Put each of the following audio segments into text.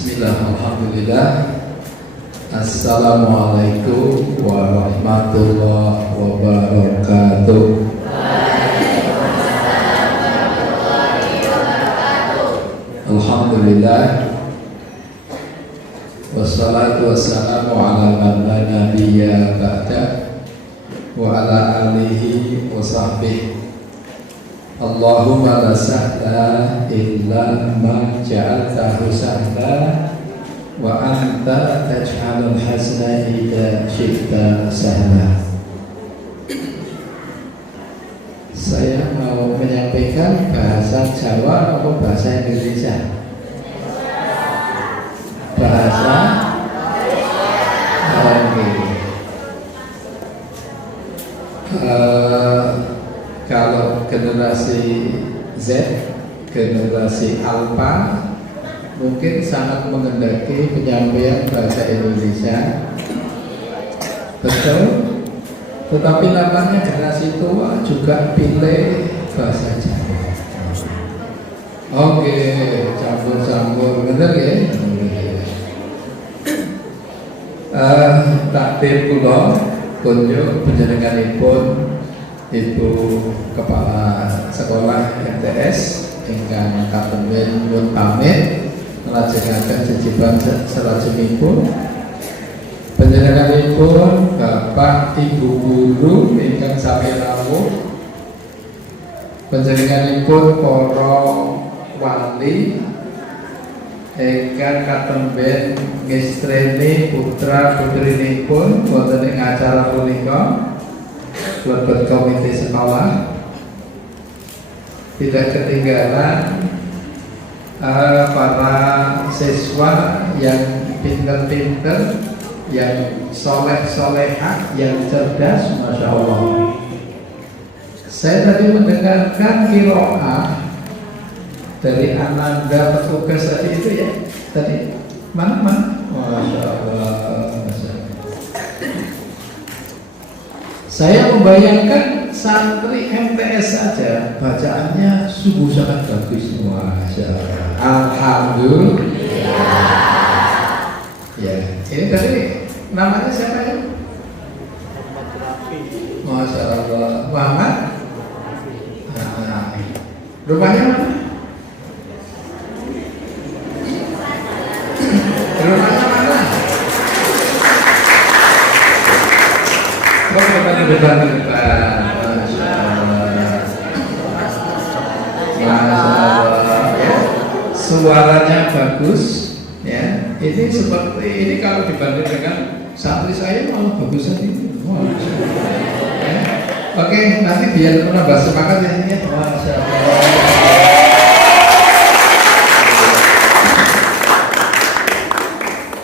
Bismillah, alhamdulillah. Assalamualaikum warahmatullahi wabarakatuh. Alhamdulillah. Wassalatu wassalamu ala man la nabiyya ba'da wa ala alihi wa sahbihi. Allahumma la sahla illa ma ja'altahu sahla wa anta taj'alul hazna idza syi'ta sahla. Saya mau menyampaikan bahasa Jawa atau bahasa Indonesia? Bahasa kalau generasi Z, generasi Alpha mungkin sangat mengendaki penyampaian bahasa Indonesia, betul. Tetapi namanya generasi tua juga pilih bahasa Jawa. Oke, campur-campur, bener ya? Takdir kula kunjuk panjenenganipun Ibu Kepala Sekolah MTS ingkang katemben nyuwun pamit nglajengaken jejiban salajengipun. Panjenenganipun Bapak Ibu guru ingkang sami rawuh, panjenenganipun para wali ingkang katemben ngestreni putra putrinipun wonten ing acara punika, lebet komite sekolah, tidak ketinggalan para siswa yang pinter-pinter, yang soleh-solehah, yang cerdas, masya Allah. Saya tadi mendengarkan qiraah dari Ananda petugas tadi itu ya, tadi mana? Masya Allah, masya Allah. Saya membayangkan santri MTS saja bacaannya sungguh sangat bagus semua. Alhamdulillah. Ya, ini tadi namanya siapa ya? Masya Allah. Muhammad. Rumahnya mana? Rumahnya mana? Depan. Masya Allah. Ya. Suaranya bagus ya. Ini seperti ini kalau dibanding dengan santri saya malah bagusan ini. Ya. Oke, nanti biar menambah semangat ya. Masya Allah.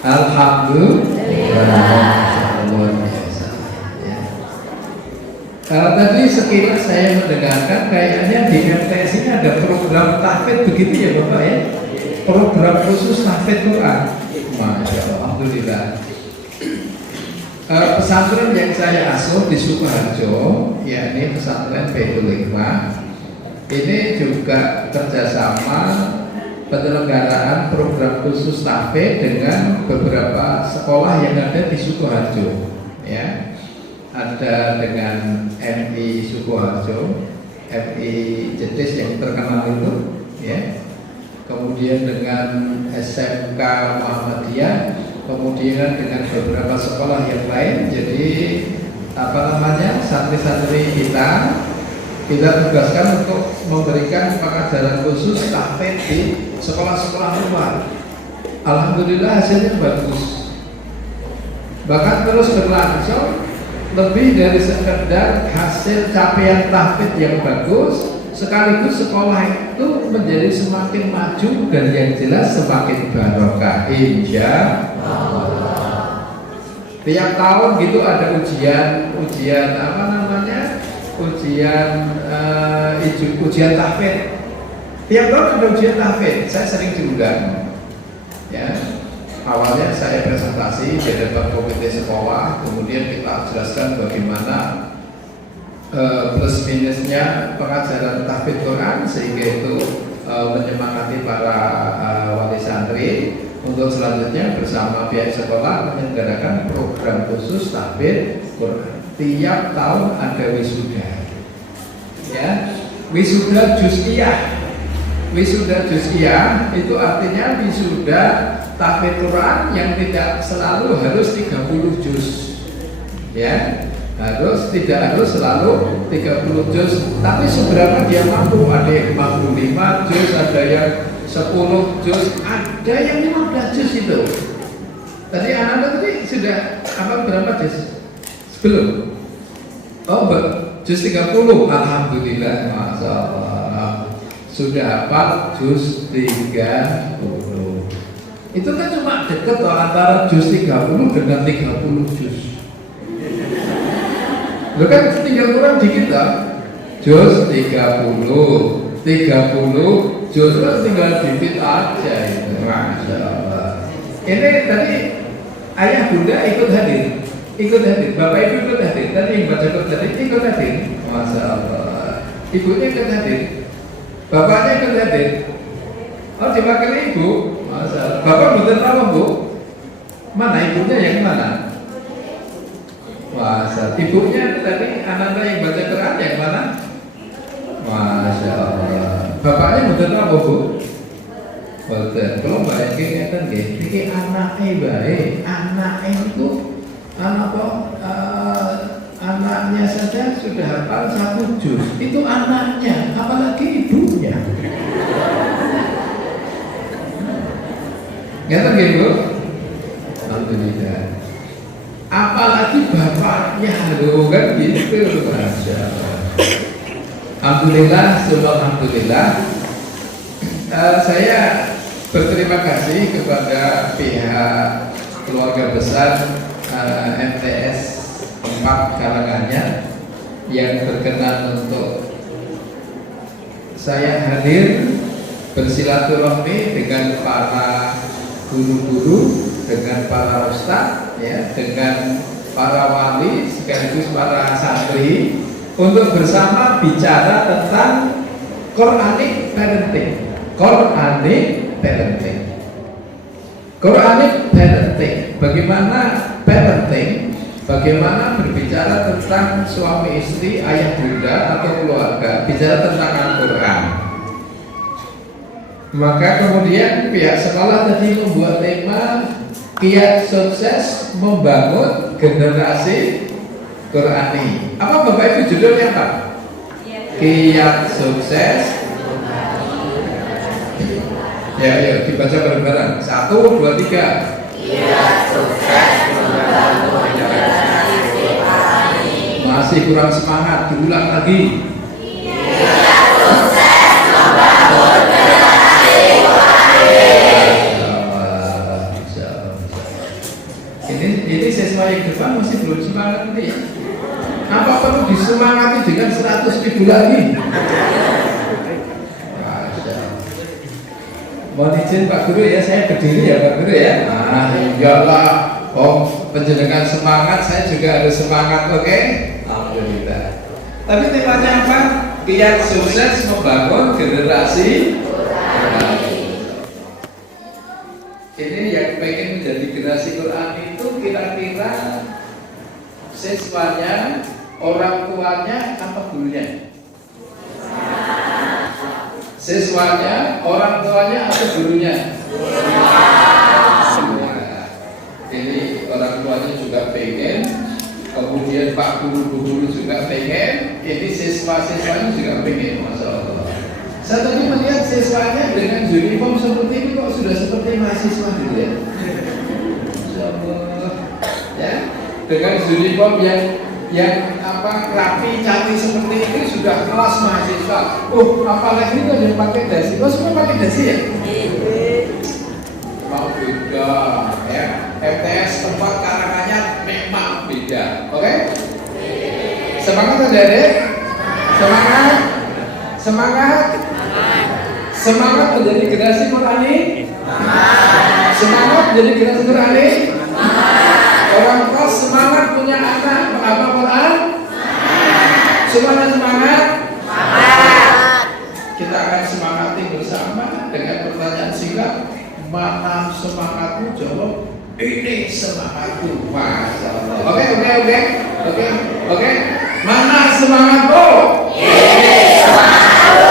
Alhamdulillah. Tadi sekilas saya mendengarkan kayaknya di MTS ini ada program tahfidz begitu ya Bapak ya? Program khusus tahfidz Quran. Masya Allah, alhamdulillah. Pesantren yang saya asuh di Sukoharjo, yakni pesantren Baitul Hikmah, ini juga kerjasama penyelenggaraan program khusus tahfidz dengan beberapa sekolah yang ada di Sukoharjo, ya. Ada dengan MI Sukoharjo, MI Jetis yang terkenal itu, ya. Kemudian dengan SMK Muhammadiyah, kemudian dengan beberapa sekolah yang lain. Jadi santri-santri kita tugaskan untuk memberikan pengajaran khusus tahfidz di sekolah-sekolah luar. Alhamdulillah hasilnya bagus, bahkan terus berlangsung. Lebih dari sekedar hasil capaian tahfidz yang bagus, sekaligus sekolah itu menjadi semakin maju dan yang jelas semakin barokah, insya Allah. Tiap tahun gitu ada ujian tahfidz. Tiap tahun ada ujian tahfidz. Saya sering diundang, ya. Awalnya saya presentasi di hadapan komite sekolah, kemudian kita jelaskan bagaimana plus minusnya pengajaran tahfidz Quran sehingga itu menyemangati para wali santri. Untuk selanjutnya bersama pihak sekolah menyelenggarakan program khusus tahfidz Quran. Tiap tahun ada wisuda. Ya, wisuda juz'iyah. Wisuda juz'iyah itu artinya wisuda tahfidz Quran yang tidak selalu harus 30 juz. Ya, tidak harus selalu 30 juz, tapi seberapa dia mampu. Ada yang 45 juz, ada yang 10 juz, ada yang 15 juz itu. Tadi anak-anak tadi sudah apa berapa juz? Sebelum? Oh, juz 30. Alhamdulillah, masya Allah. Sudah hafal juz 30. Itu kan cuma dekat antara juz 30 dengan 30 juz. Lo kan tinggal kurang dikit lah. Juz 30 juz tinggal dikit aja itu. Masya Allah. Ini tadi ayah bunda ikut hadir, bapak ibu ikut hadir. Tadi yang baca Quran tadi ikut hadir. Masya Allah. Ibunya ikut hadir, bapaknya ikut hadir. Oh, diwakili ibu. Masya Allah. Bapak betul apa bu? Mana ibunya yang mana? Masya Allah. Ibunya tadi anak-anak yang baca Quran yang mana? Masya Allah. Bapaknya betul apa bu? Betul. Kalau mbak Eki kan ini anaknya baik. Anaknya itu anaknya saja sudah hafal 1 juz. Itu anaknya, apalagi ibunya. Ngerti nggih bu? Alhamdulillah. Apalagi bapaknya loh kan gitu. Masya Allah. Alhamdulillah, alhamdulillah. Saya berterima kasih kepada pihak keluarga besar MTS 4 kalangannya yang berkenan untuk saya hadir bersilaturahmi dengan para guru-guru, dengan para ustadz, ya, dengan para wali sekaligus para santri untuk bersama bicara tentang Quranic parenting. Bagaimana parenting? Bagaimana berbicara tentang suami istri, ayah bunda atau keluarga, bicara tentang Al-Quran. Maka kemudian pihak sekolah tadi membuat tema Kiat Sukses Membangun Generasi Qurani. Apa Bapak Ibu judulnya apa? Kiat Sukses. Ya, dibaca bareng-bareng. 1, 2, 3. Kiat Sukses Membangun Generasi Qurani. Masih kurang semangat, diulang lagi. Kiat Sukses Membangun Generasi Qurani. Ini siswa yang depan masih belum semangat nih. Apa perlu disemangati dengan 100.000 lagi? Mohon izin Pak Guru ya, saya berdiri ya Pak Guru ya. Nah, iyalah, penjenengan semangat, saya juga harus semangat, oke? Alhamdulillah. Tapi temanya apa? Kiat Sukses Membangun Generasi. Ini yang pengen menjadi generasi Quran itu kira-kira siswanya, orang tuanya, apa gurunya? Siswanya, orang tuanya, atau gurunya? Semua. Ini orang tuanya juga pengen, kemudian Pak Guru juga pengen, ini siswa-siswanya juga pengen, Masya Allah. Saya tadi melihat siswanya dengan uniform seperti ini kok sudah seperti mahasiswa dulu ya. Masya Allah. Ya, dengan uniform yang rapi cantik seperti ini sudah kelas mahasiswa. Apalagi itu ada yang pakai dasi. Semua pakai dasi ya? Mau beda ya. MTS tempat karangannya memang beda. Oke? Semangat adik-adik? Semangat menjadi generasi Qurani? Semangat menjadi generasi Qurani? Orang tua semangat punya anak menghafal Quran? Semuanya semangat? Kita akan semangati bersama dengan pertanyaan singkat. mana semangatmu? Jawab, ini semangatku. Masya Allah. Oke. Mana semangatmu? Ini semangatku.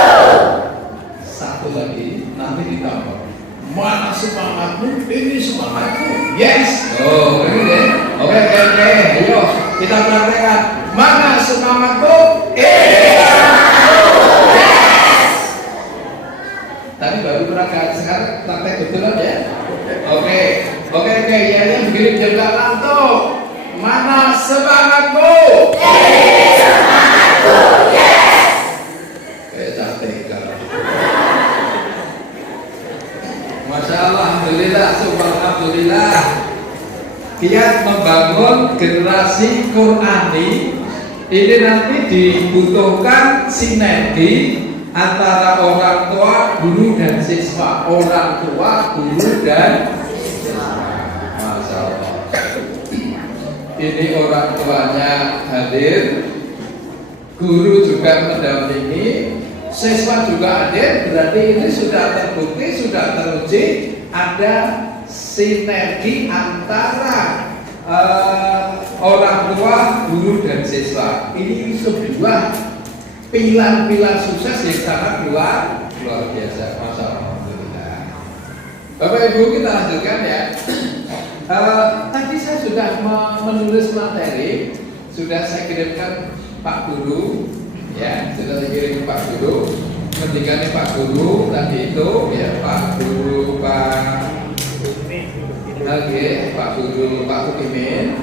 Satu lagi, nanti ditambah. Mana semangatmu? Ini semangatku. Yes. Oh, ini deh. Oke. Ayo, kita praktekkan. Mana semangatmu? Ini semangatku. Yes. Tadi baru praktek, sekarang praktek betulan ya. Oke. Ya, yang begini juga langsung. Mana semangatmu? Ini semangatku. Yes. Kayak cantik kan. Masya Allah, alhamdulillah, subhanallah. Giat membangun generasi Qurani ini nanti dibutuhkan sinergi antara orang tua, guru dan siswa. Orang tua, guru dan siswa. Masya Allah. Ini orang tuanya hadir, guru juga mendampingi, siswa juga hadir. Berarti ini sudah terbukti, sudah teruji ada sinergi antara orang tua, guru dan siswa. Ini sebuah pilar-pilar sukses yang sangat luar biasa. Masya Allah. Bapak Ibu, kita lanjutkan ya. Tadi saya sudah menulis materi, sudah saya kirimkan Pak Guru, ya, sudah saya kirim Pak Guru. Ketikanya Pak Guru tadi itu, ya, Pak Guru Pak Kukimin,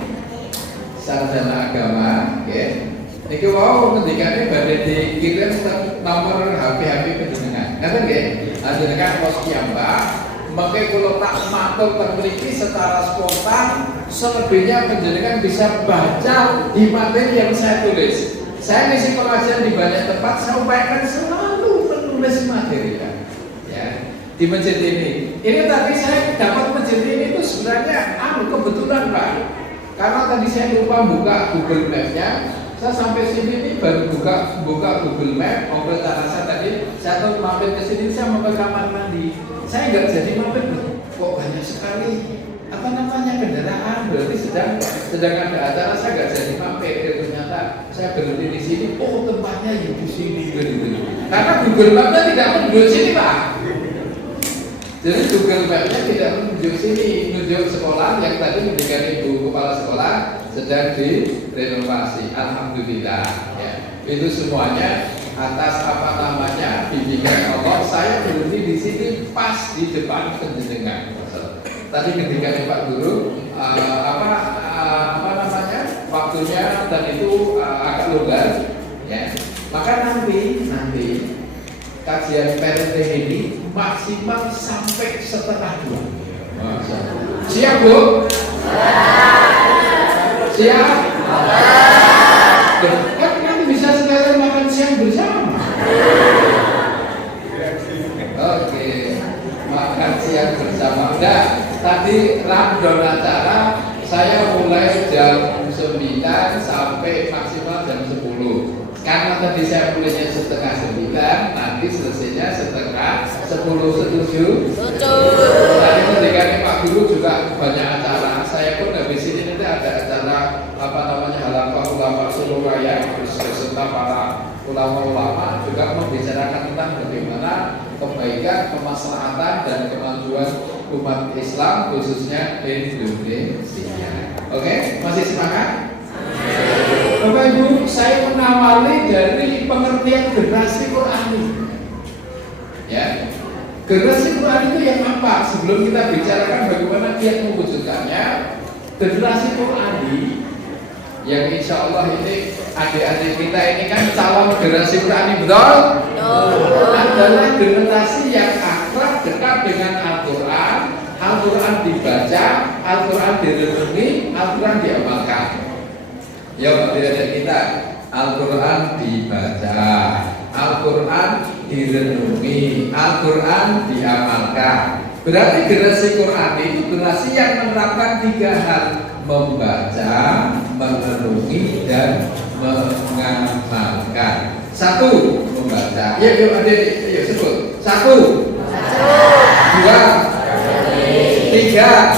sarjana agama, ya. Ini mau ketikanya badai dikirim nomor HP penjenengan, kata nggih, penjenengan pos piyambak. Maka kalau tak matur termiliki secara spontan, selebihnya penjenengan bisa baca di materi yang saya tulis. Saya ngisi pengajian di banyak tempat, saya upayakan selalu menulis materi ya, di masjid ini. Ini tadi saya dapat masjid ini itu sebenarnya kebetulan Pak, karena tadi saya lupa buka Google Map-nya. Saya sampai sini ini baru buka Google Map, ngobrol tanah saya tadi. Saya tahu mampir ke sini, saya mau ke kamar mandi. Saya nggak jadi mampir, kok banyak sekali kendaraan, berarti sedang ada acara. Saya nggak jadi mampir. Ternyata saya berhenti di sini. Oh, tempatnya di sini gitu. Karena Google Map-nya tidak menunjuk sini Pak. Jadi Google Map-nya tidak menunjuk sini, menunjuk sekolah yang tadi mendikan Ibu Kepala Sekolah sedang direnovasi. Alhamdulillah ya. Itu semuanya atas bimbingan Allah. Saya berhenti di sini pas di depan penjenengan. Tadi ketika Pak Guru waktunya dan itu agak longgar ya. Maka nanti kajian parenting ini maksimal sampai 1:30. Siap Bu? Siap? Kan nanti bisa sekalian makan siang bersama. Oke, makan siang bersama. Udah, tadi rundown acara saya mulai jam 9 sampai maksimal jam 10. Karena tadi saya mulainya 8:30, nanti selesainya 9:30. Setuju? Tadi ketika Pak Guru juga banyak acara. Saya pun habis ini nanti ada acara halaqah ulama seluruh raya beserta para ulama-ulama juga membicarakan tentang bagaimana kebaikan, kemaslahatan dan kemajuan umat Islam khususnya Indonesia. Oke, masih semangat? Bapak Ibu, saya mengawali dari pengertian generasi Qurani. Ya, generasi Qurani itu yang apa? Sebelum kita bicarakan bagaimana kiat mewujudkannya, generasi Qurani yang insya Allah ini adik-adik kita ini kan calon generasi Qurani, betul? Adalah generasi yang akrab dekat dengan Al-Quran. Al-Quran dibaca, Al-Quran direnungi, Al-Quran diamalkan. Ya adik-adik kita, Al-Quran dibaca, Al-Quran direnungi, Al-Quran diamalkan. Berarti generasi Quran itu generasi yang menerapkan 3 hal: membaca, merenungi, dan mengamalkan. 1, membaca. Ya, yuk adik, yuk sebut. 1, 2, ketiga,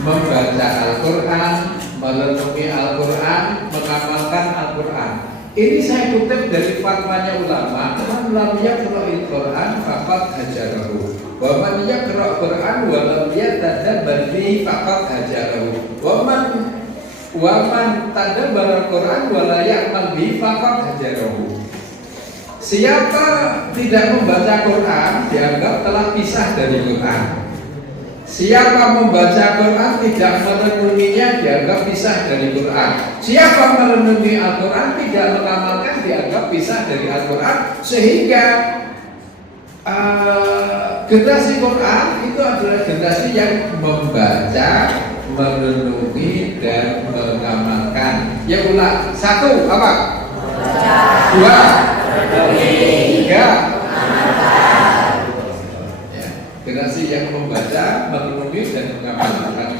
membaca Al-Quran, merenungi Al-Quran, mengamalkan Al-Quran. Ini saya kutip dari fatwanya ulama. Man lam yaqra'il Quran faqad hajarahu. Wa man yaqra' Quran wa lam yatadabbar bihi faqad hajarahu. Wa man tadabbara Quran wa la ya'mal bihi faqad hajarahu. Siapa tidak membaca Quran dianggap telah pisah dari Quran. Siapa membaca Quran tidak merenunginya dianggap pisah dari Quran. Siapa merenungi Al-Quran tidak mengamalkan dianggap pisah dari Al-Quran. Sehingga generasi Quran itu adalah generasi yang membaca, merenungi dan mengamalkan. Ya ulang. Satu apa? Dua, tiga. Generasi yang membaca, merenungi dan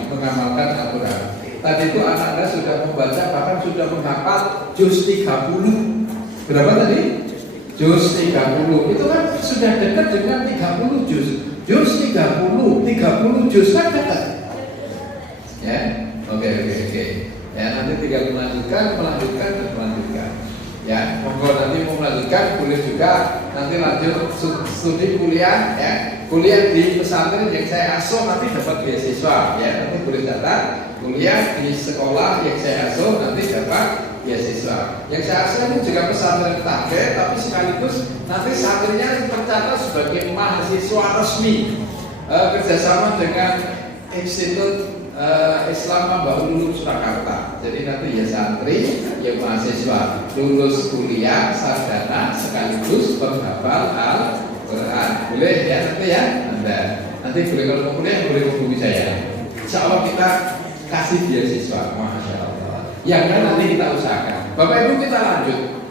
mengamalkan Al-Quran. Tadi itu anak-anak sudah membaca, bahkan sudah menghafal juz 30. Berapa tadi? Juz 30. Itu kan sudah dekat dengan 30 juz. Juz 30 juz kan dekat. Ya, oke. Ya, nanti tinggal melanjutkan. Ya, monggo nanti mau melanjutkan boleh juga nanti lanjut studi kuliah ya. Kuliah di pesantren yang saya asuh nanti dapat beasiswa ya. Nanti boleh catat kuliah di sekolah yang saya asuh nanti dapat beasiswa. Yang saya asuh ini juga pesantren tahfidz tapi sekaligus nanti santrinya tercatat sebagai mahasiswa resmi kerjasama dengan Institut Islam Bahul Ulum Surakarta. Jadi nanti ya santri, ya mahasiswa lulus kuliah sarjana sekaligus penghafal Al-Quran. Boleh ya nanti ya. Nanti boleh kalau mau kuliah boleh hubungi saya. Insya Allah kita kasih beasiswa, masya Allah. Yang kan nanti kita usahakan. Bapak Ibu kita lanjut.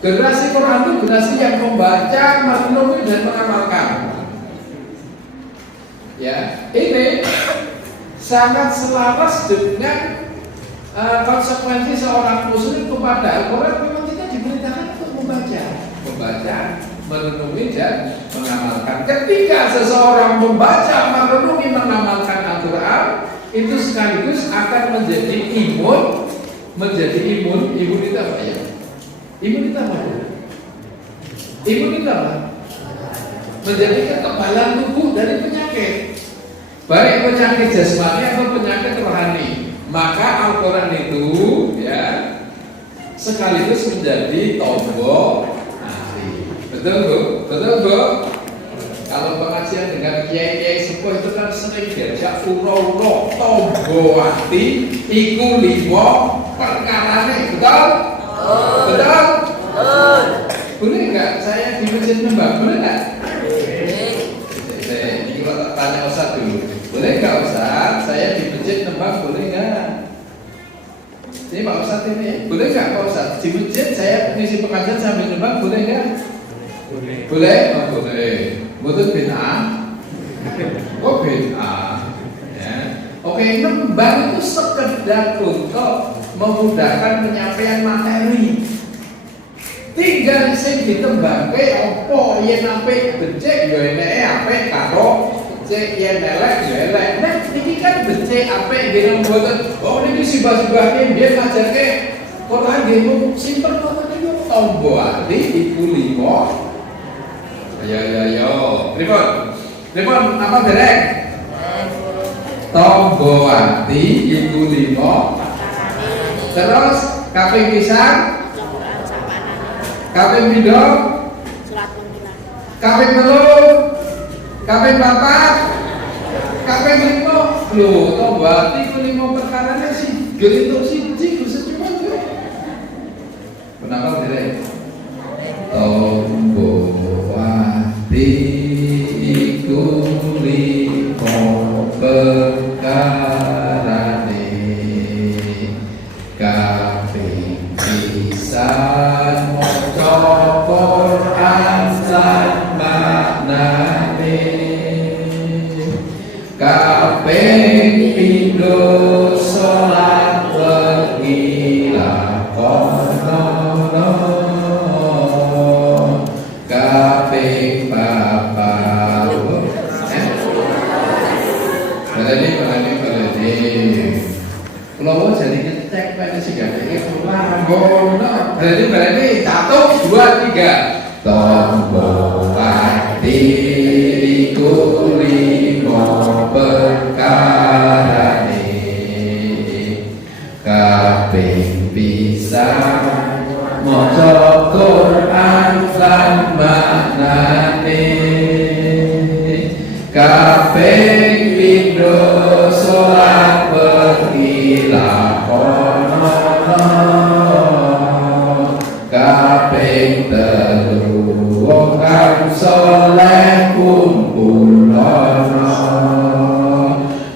Generasi Quran itu generasi yang membaca, merenungi dan mengamalkan. Ya, ini sangat selaras dengan konsekuensi seorang muslim kepada Al-Quran. Memang kita diberitakan untuk membaca, merenungi dan mengamalkan. Ketika seseorang membaca, merenungi, mengamalkan Al-Quran, itu sekaligus akan menjadi imunitas apa ya? Imunitas apa? Imunitas apa? Menjadi kekebalan tubuh dari penyakit. Baik penyakit jasmani atau penyakit rohani. Maka Al-Quran itu ya sekaligus menjadi tombol hati. Betul Bu? Kalau pengajian dengan kiai-kiai sepuh itu kan sering diajak uro-uro tombol hati iku limo perkarane. Betul? Boleh nggak saya di masjid Mbak? Boleh nggak? Ini kalau tanya Ustaz dulu. Boleh nggak Ustaz? Saya di masjid Nembang boleh nggak? Ini Pak Ustaz ini. Boleh nggak Pak Ustaz? Di masjid saya ngisi pengajian sambil nembang boleh nggak? Boleh. Oh boleh. Betul bid'ah. Oh bid'ah. Ya. Oke, nembang itu sekedar untuk memudahkan penyampaian materi. Tinggal sing ditembangke opo yen apik becik ya eneke apik karo becik yen elek ya elek. Nek iki kan becik apik nggih mboten. Oh niki sibah-sibahke biyen ngajarke Quran nggih simpel kok niku tombo ati iku 5. Ya. Pripun apa derek? Tombo ati iku 5. Terus kaping pisan kaping pindho, kaping telu, kaping papat, kaping lima. Lho, tombo ati ku 5 perkarane sih. Gelito siji bisa cuma yo. Kenapa dire? Tombo ati iku 5 perkarane. Kaping pisan Quran san maknane kaping pindho salat wengi lakonono kaping papat Berarti 1, 2, 3. Tombo diriku limo perkarane kabeh bisa maca Quran lan maknane kabeh pindho salat berkilakono kabeh telu wong kang saleh kumpulono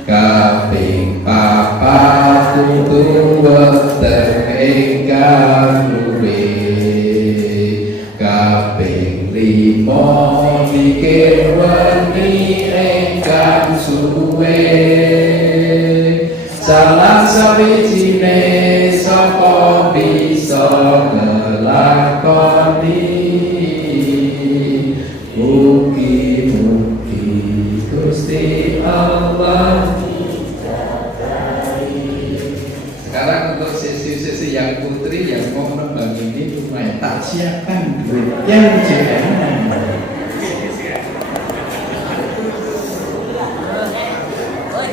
kabeh papat tutu wekten ingkang luwe kabeh limo mikir wengi ingkang suwe salah sawijine sapa bisa ngelakoni mugi-mugi Gusti Allah. Sekarang untuk sesi-sesi yang putri yang mau menembang ini lumayan tak siapkan duit yang jangan.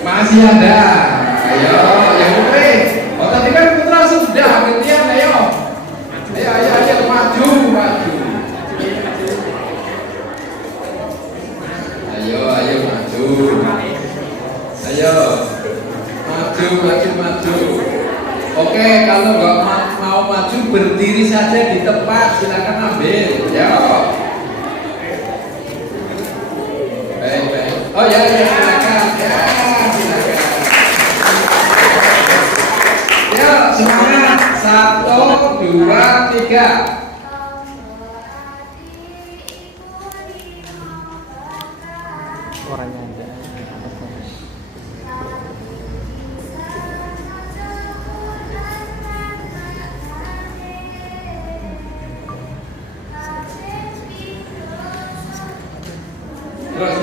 Masih ada. Ayo, yang putri. Oh tadi kan putra sudah, gantian ayo. Ayo, maju. Ayo, maju. Ayo, maju. Oke, kalau nggak mau maju berdiri saja di tempat, silakan ambil. Ya. Baik. Oh ya, silakan. Ya, semangat. 1, 2, 3. Orangnya ada. Terus.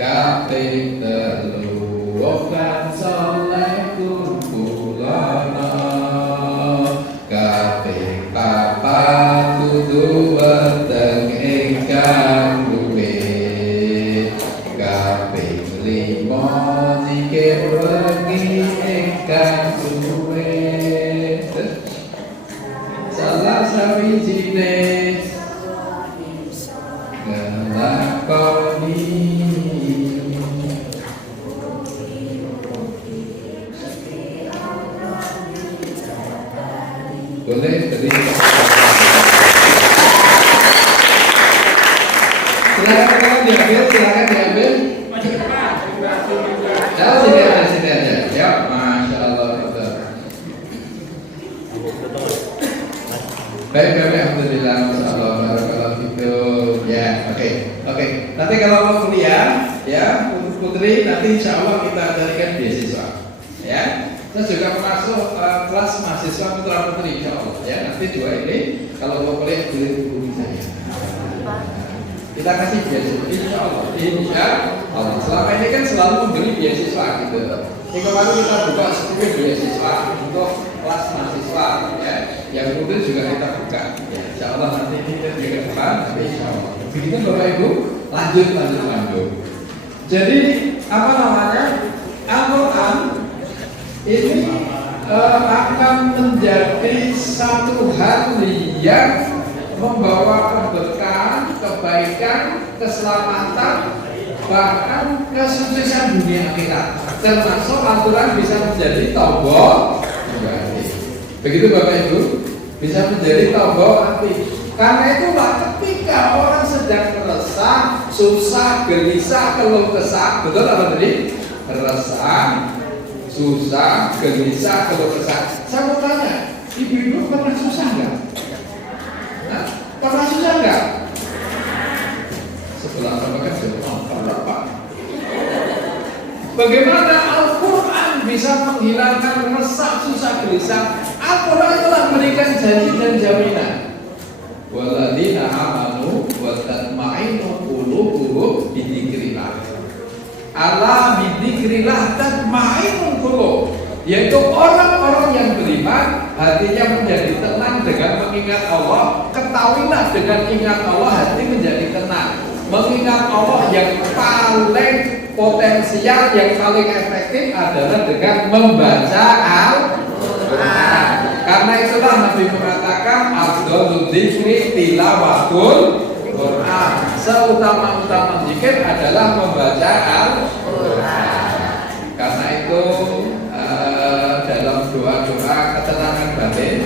Kabeh telu wong saleh kumpulono kabeh papat kudu weteng ingkang luwe kabeh limo zikir wengi ingkang luwe salah sawijine ngelakoni boleh dari silakan diambil sini aja ya, masya Allah betul. Baik, alhamdulillah, masya Allah, barakallahu fikum. Ya, oke. Nanti kalau mau kuliah ya putri, nanti insya Allah kita carikan beasiswa ya. Saya juga masuk kelas mahasiswa putra putri insya Allah ya. Nanti dua ini kalau mau kuliah boleh hubungi saya. Kita kasih beasiswa insya Allah. Selama ini kan selalu memberi beasiswa gitu. Ini kemarin kita buka 10 beasiswa untuk kelas mahasiswa ya. Yang putri juga kita buka. Ya, insya Allah nanti kita juga depan. Tapi insya Allah. Begitu Bapak Ibu, lanjut. Jadi apa namanya? Al-Quran ini akan menjadi satu hal yang membawa keberkahan, kebaikan, keselamatan, bahkan kesuksesan dunia kita. Termasuk Al-Quran bisa menjadi tombol begitu Bapak Ibu, bisa menjadi tombol aktif. Karena itulah ketika orang sedang resah, susah, gelisah, keluh kesah, betul apa tadi? Resah, susah, gelisah, keluh kesah. Saya mau tanya, ibu-ibu pernah susah nggak? Pernah susah nggak? Sebelah sama kan pernah Pak. Bagaimana Al-Quran bisa menghilangkan resah, susah, gelisah? Al-Quran telah memberikan janji dan jaminan. Walladzina amanu wa tatma'innu qulubuhum bidzikrillah. Ala bidzikrillah tatma'innul qulub. yaitu orang-orang yang beriman hatinya menjadi tenang dengan mengingat Allah. Ketahuilah dengan ingat Allah hati menjadi tenang. Mengingat Allah yang paling potensial, yang paling efektif adalah dengan membaca Al-Quran. Karena itulah Nabi mengatakan afdhalul dzikri tilawatul Quran. Seutama-utama zikir adalah membaca Al-Quran. Karena itu dalam doa-doa ketenangan batin,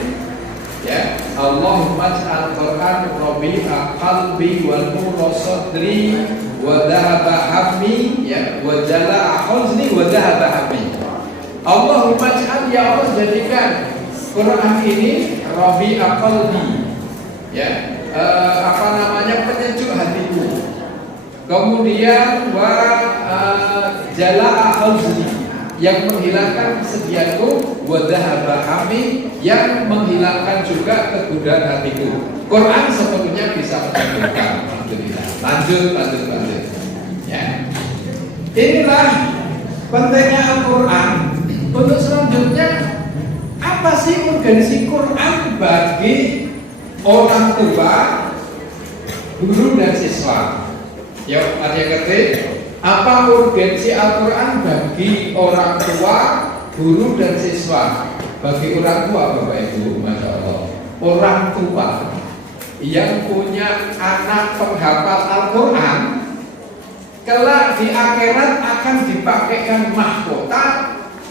ya, Allahumma ij'al Qur'an rabi'a qalbi wa nura sadri wa dhahaba hammi, ya, wa jala'a huzni wa dhahaba hammi. Allahumma ij'al, ya Allah, jadikan Quran ini rabi'a qalbi, ya, penyejuk hatiku. Kemudian wa jala'a huzni, yang menghilangkan kesedihanku, wa dhahaba hammi, yang menghilangkan juga kegundahan hatiku. Quran sepenuhnya bisa menyembuhkan. Alhamdulillah. Lanjut. Ya. Inilah pentingnya Al-Quran. Untuk selanjutnya, apa sih urgensi Quran bagi orang tua, guru dan siswa? Ya, artinya ketik. Apa urgensi Al-Quran bagi orang tua, guru dan siswa? Bagi orang tua, Bapak Ibu, Masya Allah, orang tua yang punya anak penghafal Al-Quran, kelak di akhirat akan dipakaikan mahkota,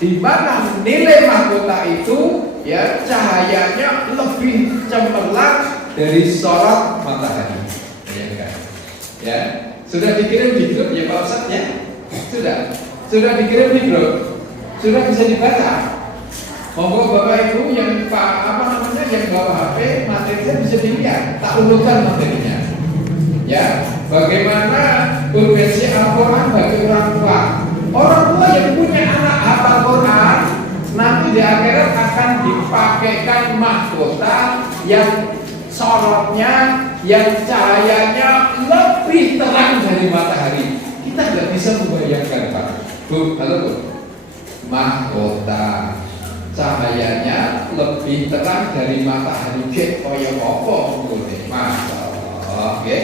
di mana nilai mahkota itu, ya, cahayanya lebih cemerlang dari sorot matahari. Ya, kan? Ya. Sudah dikirim di grup ya Pak Ustadz, ya? Sudah dikirim di grup, sudah bisa dibaca. Monggo Bapak Ibu yang yang bawa HP, materinya bisa dilihat, tak urutkan materinya. Ya, bagaimana urgensi Al-Quran bagi orang tua? Orang tua yang punya anak hafal Quran, nanti di akhirat akan dipakaikan mahkota yang sorotnya, yang cahayanya lebih terang dari matahari. Kita nggak bisa membayangkan, Pak. Bu, halo Bu. Mahkota cahayanya lebih terang dari matahari. Cek koyo apa ngene. Masya Allah, nggih.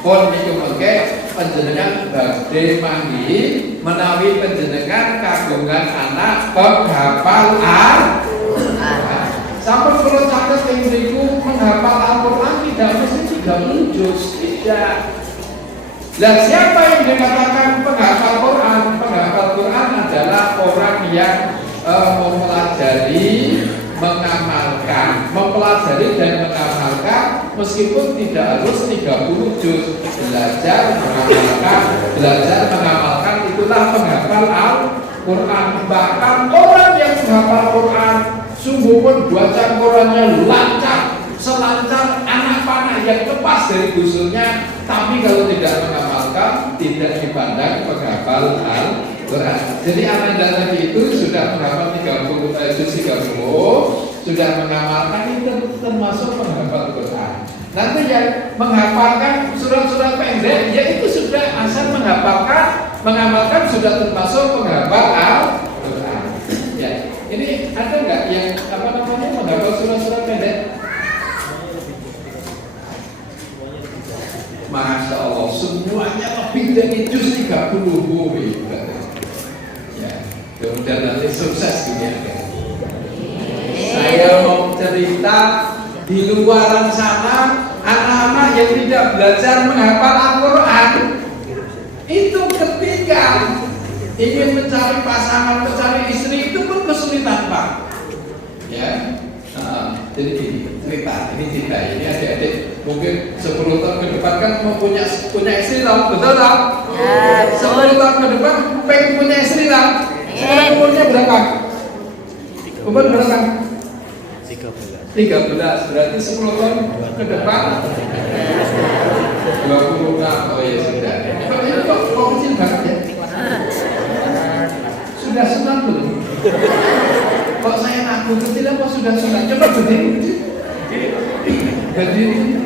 Pun niku mengke panjenengan badhe manggi menawi panjenengan kagungan anak penghafal Al-Quran. Sampai kalau catat yang beriku menghafal Al-Quran tidak mesti 30 juz, tidak. Dan siapa yang dikatakan penghafal Quran? Penghafal Quran adalah orang yang mempelajari, mengamalkan, mempelajari dan mengamalkan, meskipun tidak harus 30 juz. Belajar, mengamalkan, itulah penghafal Al-Quran. Bahkan orang yang menghafal Quran, sungguh pun bacaan Qurannya lancar, selancar anak panah yang lepas dari busurnya, tapi kalau tidak mengamalkan, tidak dipandang penghafal Al-Quran. Jadi anak dan tadi itu sudah menghafal 30 sudah mengamalkan, itu termasuk penghafal Quran. Nanti yang menghafalkan surat-surat pendek, ya itu sudah asal mengamalkan sudah termasuk penghafal Al-Quran. Ya, ini ada nggak yang menghafal surat-surat pendek? Masya Allah, semuanya lebih dari juz 30. Ya, kemudian nanti sukses dunia. Saya mau cerita di luaran sana, anak-anak yang tidak belajar menghafal Al-Quran itu ketika ingin mencari pasangan, mencari istri itu pun kesulitan, Pak. Ya, jadi cerita ini adik-adik mungkin 10 tahun ke depan kan mau punya istri lah, betul tak? Ya, 10 tahun ke depan pengen punya istri lah. Sekarang umurnya berapa? Umur berapa? 13, berarti 10 tahun ke depan 26. Oh ya sudah. Kok kecil banget ya? Sudah sunat belum? Kok saya ngaku kecil apa sudah sunat? Coba berdiri. Berdiri.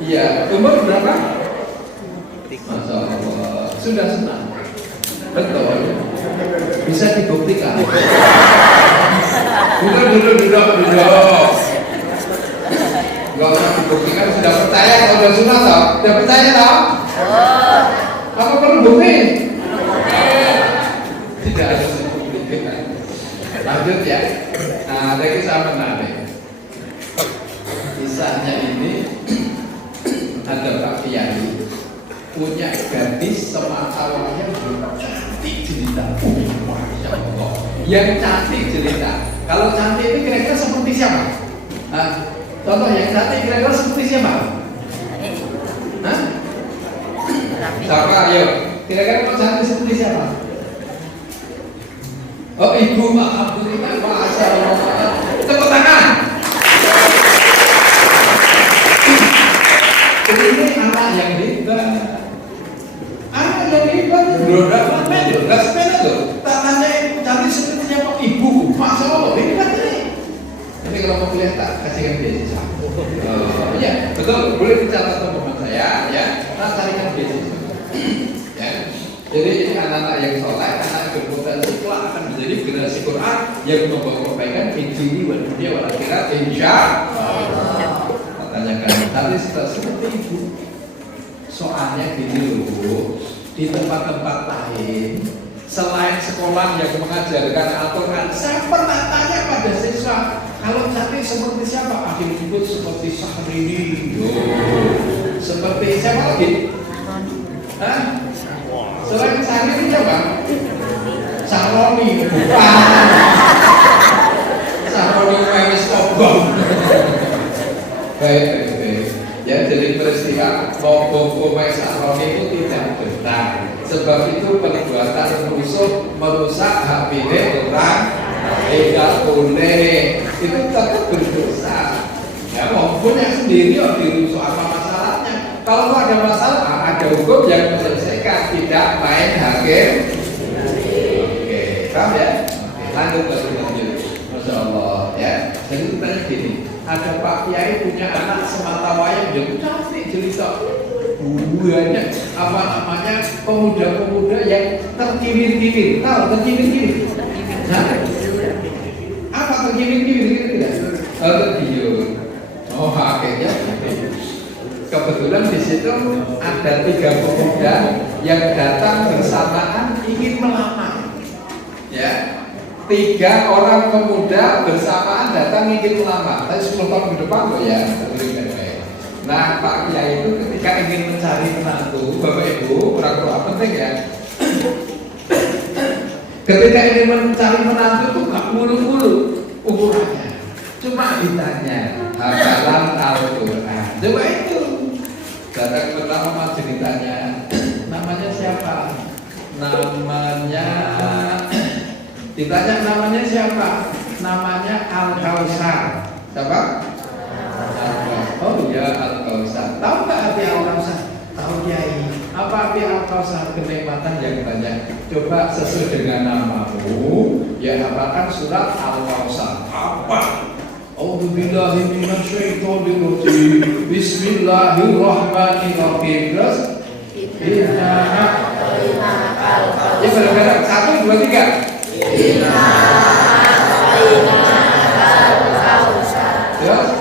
Iya, umur berapa? Masya Allah, sudah sunat. Betul. Bisa dibuktikan. Duduk. Gak usah dibuktikan, sudah percaya kalau sudah sunat toh? Sudah percaya toh? Apa perlu bukti? Tidak ada bukti. Lanjut ya. Nah, ada kisah menarik. Kisahnya ini ada Pak Kiai punya gadis sematawayang cantik jelita. Masya Allah. Yang cantik jelita. Kalau cantik itu kira-kira seperti siapa? Contoh yang cantik kira-kira seperti siapa? Siapa? Ayo. Kira-kira kalau cantik seperti siapa? Oh, ibu, alhamdulillah, masya Allah. Tepuk tangan. Ini anak yang hebat. Anak yang hebat. Nggak sepeda loh. Tangannya cantik seperti siapa? Ibu, masya Allah, hebat ini. Ini kalau mau kuliah tak kasihkan beasiswa. Iya, betul. Boleh dicatat teman saya, ya. Nah, carikan beasiswa. Ya. Jadi ini anak-anak yang soleh, anak yang berpotensi kelak akan menjadi generasi Quran yang membawa kebaikan di wal dunia wal akhirat insya Allah. Tanyakan tadi seperti itu. Soalnya gini loh, di tempat-tempat lain selain sekolah yang mengajarkan Al-Quran, saya pernah tanya pada siswa, kalau cantik seperti siapa? Akhirnya menyebut seperti Syahrini. Seperti siapa lagi? Hah? Selain Syahrini siapa? Saroni. Saroni Mewis Kobong. Baik. Ya, jadi peristiwa Kobong Saroni itu tidak benar. Sebab itu perbuatan merusak hak milik orang tidak boleh. Itu tetap berdosa. Ya, mau punya sendiri dirusak apa masalahnya. Kalau ada masalah, ada hukum yang menyelesaikan, tidak main hakim. Oke, paham ya? Oke, lanjut. Masya Allah, ya. Jadi tanya gini, ada Pak Kiai punya anak sematawayang yang cantik jelita. Banyak apa namanya pemuda-pemuda yang terkilir-kilir. Tahu terkilir-kilir? Nah, apa terkilir-kilir? Tergiur. Oh, akhirnya kebetulan di situ ada 3 pemuda yang datang bersamaan ingin melamar. Ya, 3 orang pemuda bersamaan datang ingin melamar. Tapi 10 tahun ke depan kok ya. Nah, Pak Kiai itu ketika ingin mencari menantu, Bapak Ibu, kurang penting ya. Ketika ingin mencari menantu itu nggak mulu-mulu ukurannya, cuma ditanya hafalan Al-Quran. Coba itu. Datang pertama ceritanya, namanya siapa? Ditanya namanya siapa? Namanya Al-Kausar. Siapa? Oh ya, Al-Kausar. Tahu nggak arti Al-Kausar? Tahu Kiai. Apa arti Al-Kausar? Kenikmatan yang banyak. Coba sesuai dengan namamu, ya hafalkan surat Al-Kausar. Apa? A'udzubillahi minasyaitonirrajim. Bismillahirrahmanirrahim. Terus inna ya bareng-bareng 1, 2, 3. Inna terus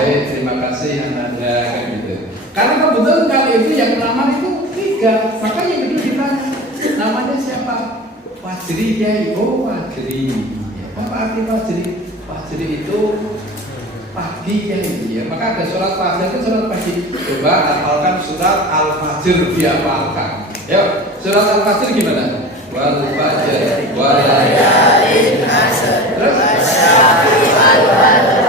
baik, terima kasih Anda kan gitu. Karena kebetulan kali itu yang melamar itu 3, makanya begitu ditanya namanya siapa? Fajri Kiai. Oh, Fajri. Apa arti Fajri? Fajri itu pagi Kiai. Ya, maka ada surat Fajr itu surat pagi. Coba hafalkan surat Al-Fajr, dihafalkan. Yuk, surat Al-Fajr gimana? Wal fajr wal layalin ashr wasyafi wal badr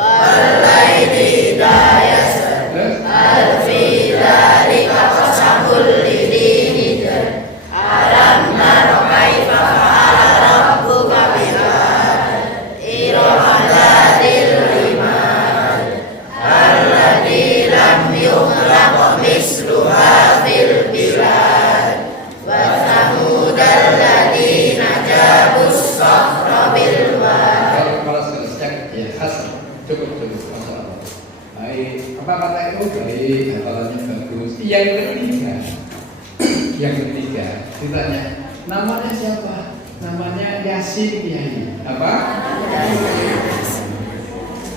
wal laili idza yasr hal fi dzalika qasamul lidin alam nar kaifa fa'ala rabbuka bi'ad iradil iman alladzi lam yukhlaq misluha fil bilad hafalannya bagus. Yang ketiga ditanya, namanya siapa? Namanya Yasin Kiai. Apa?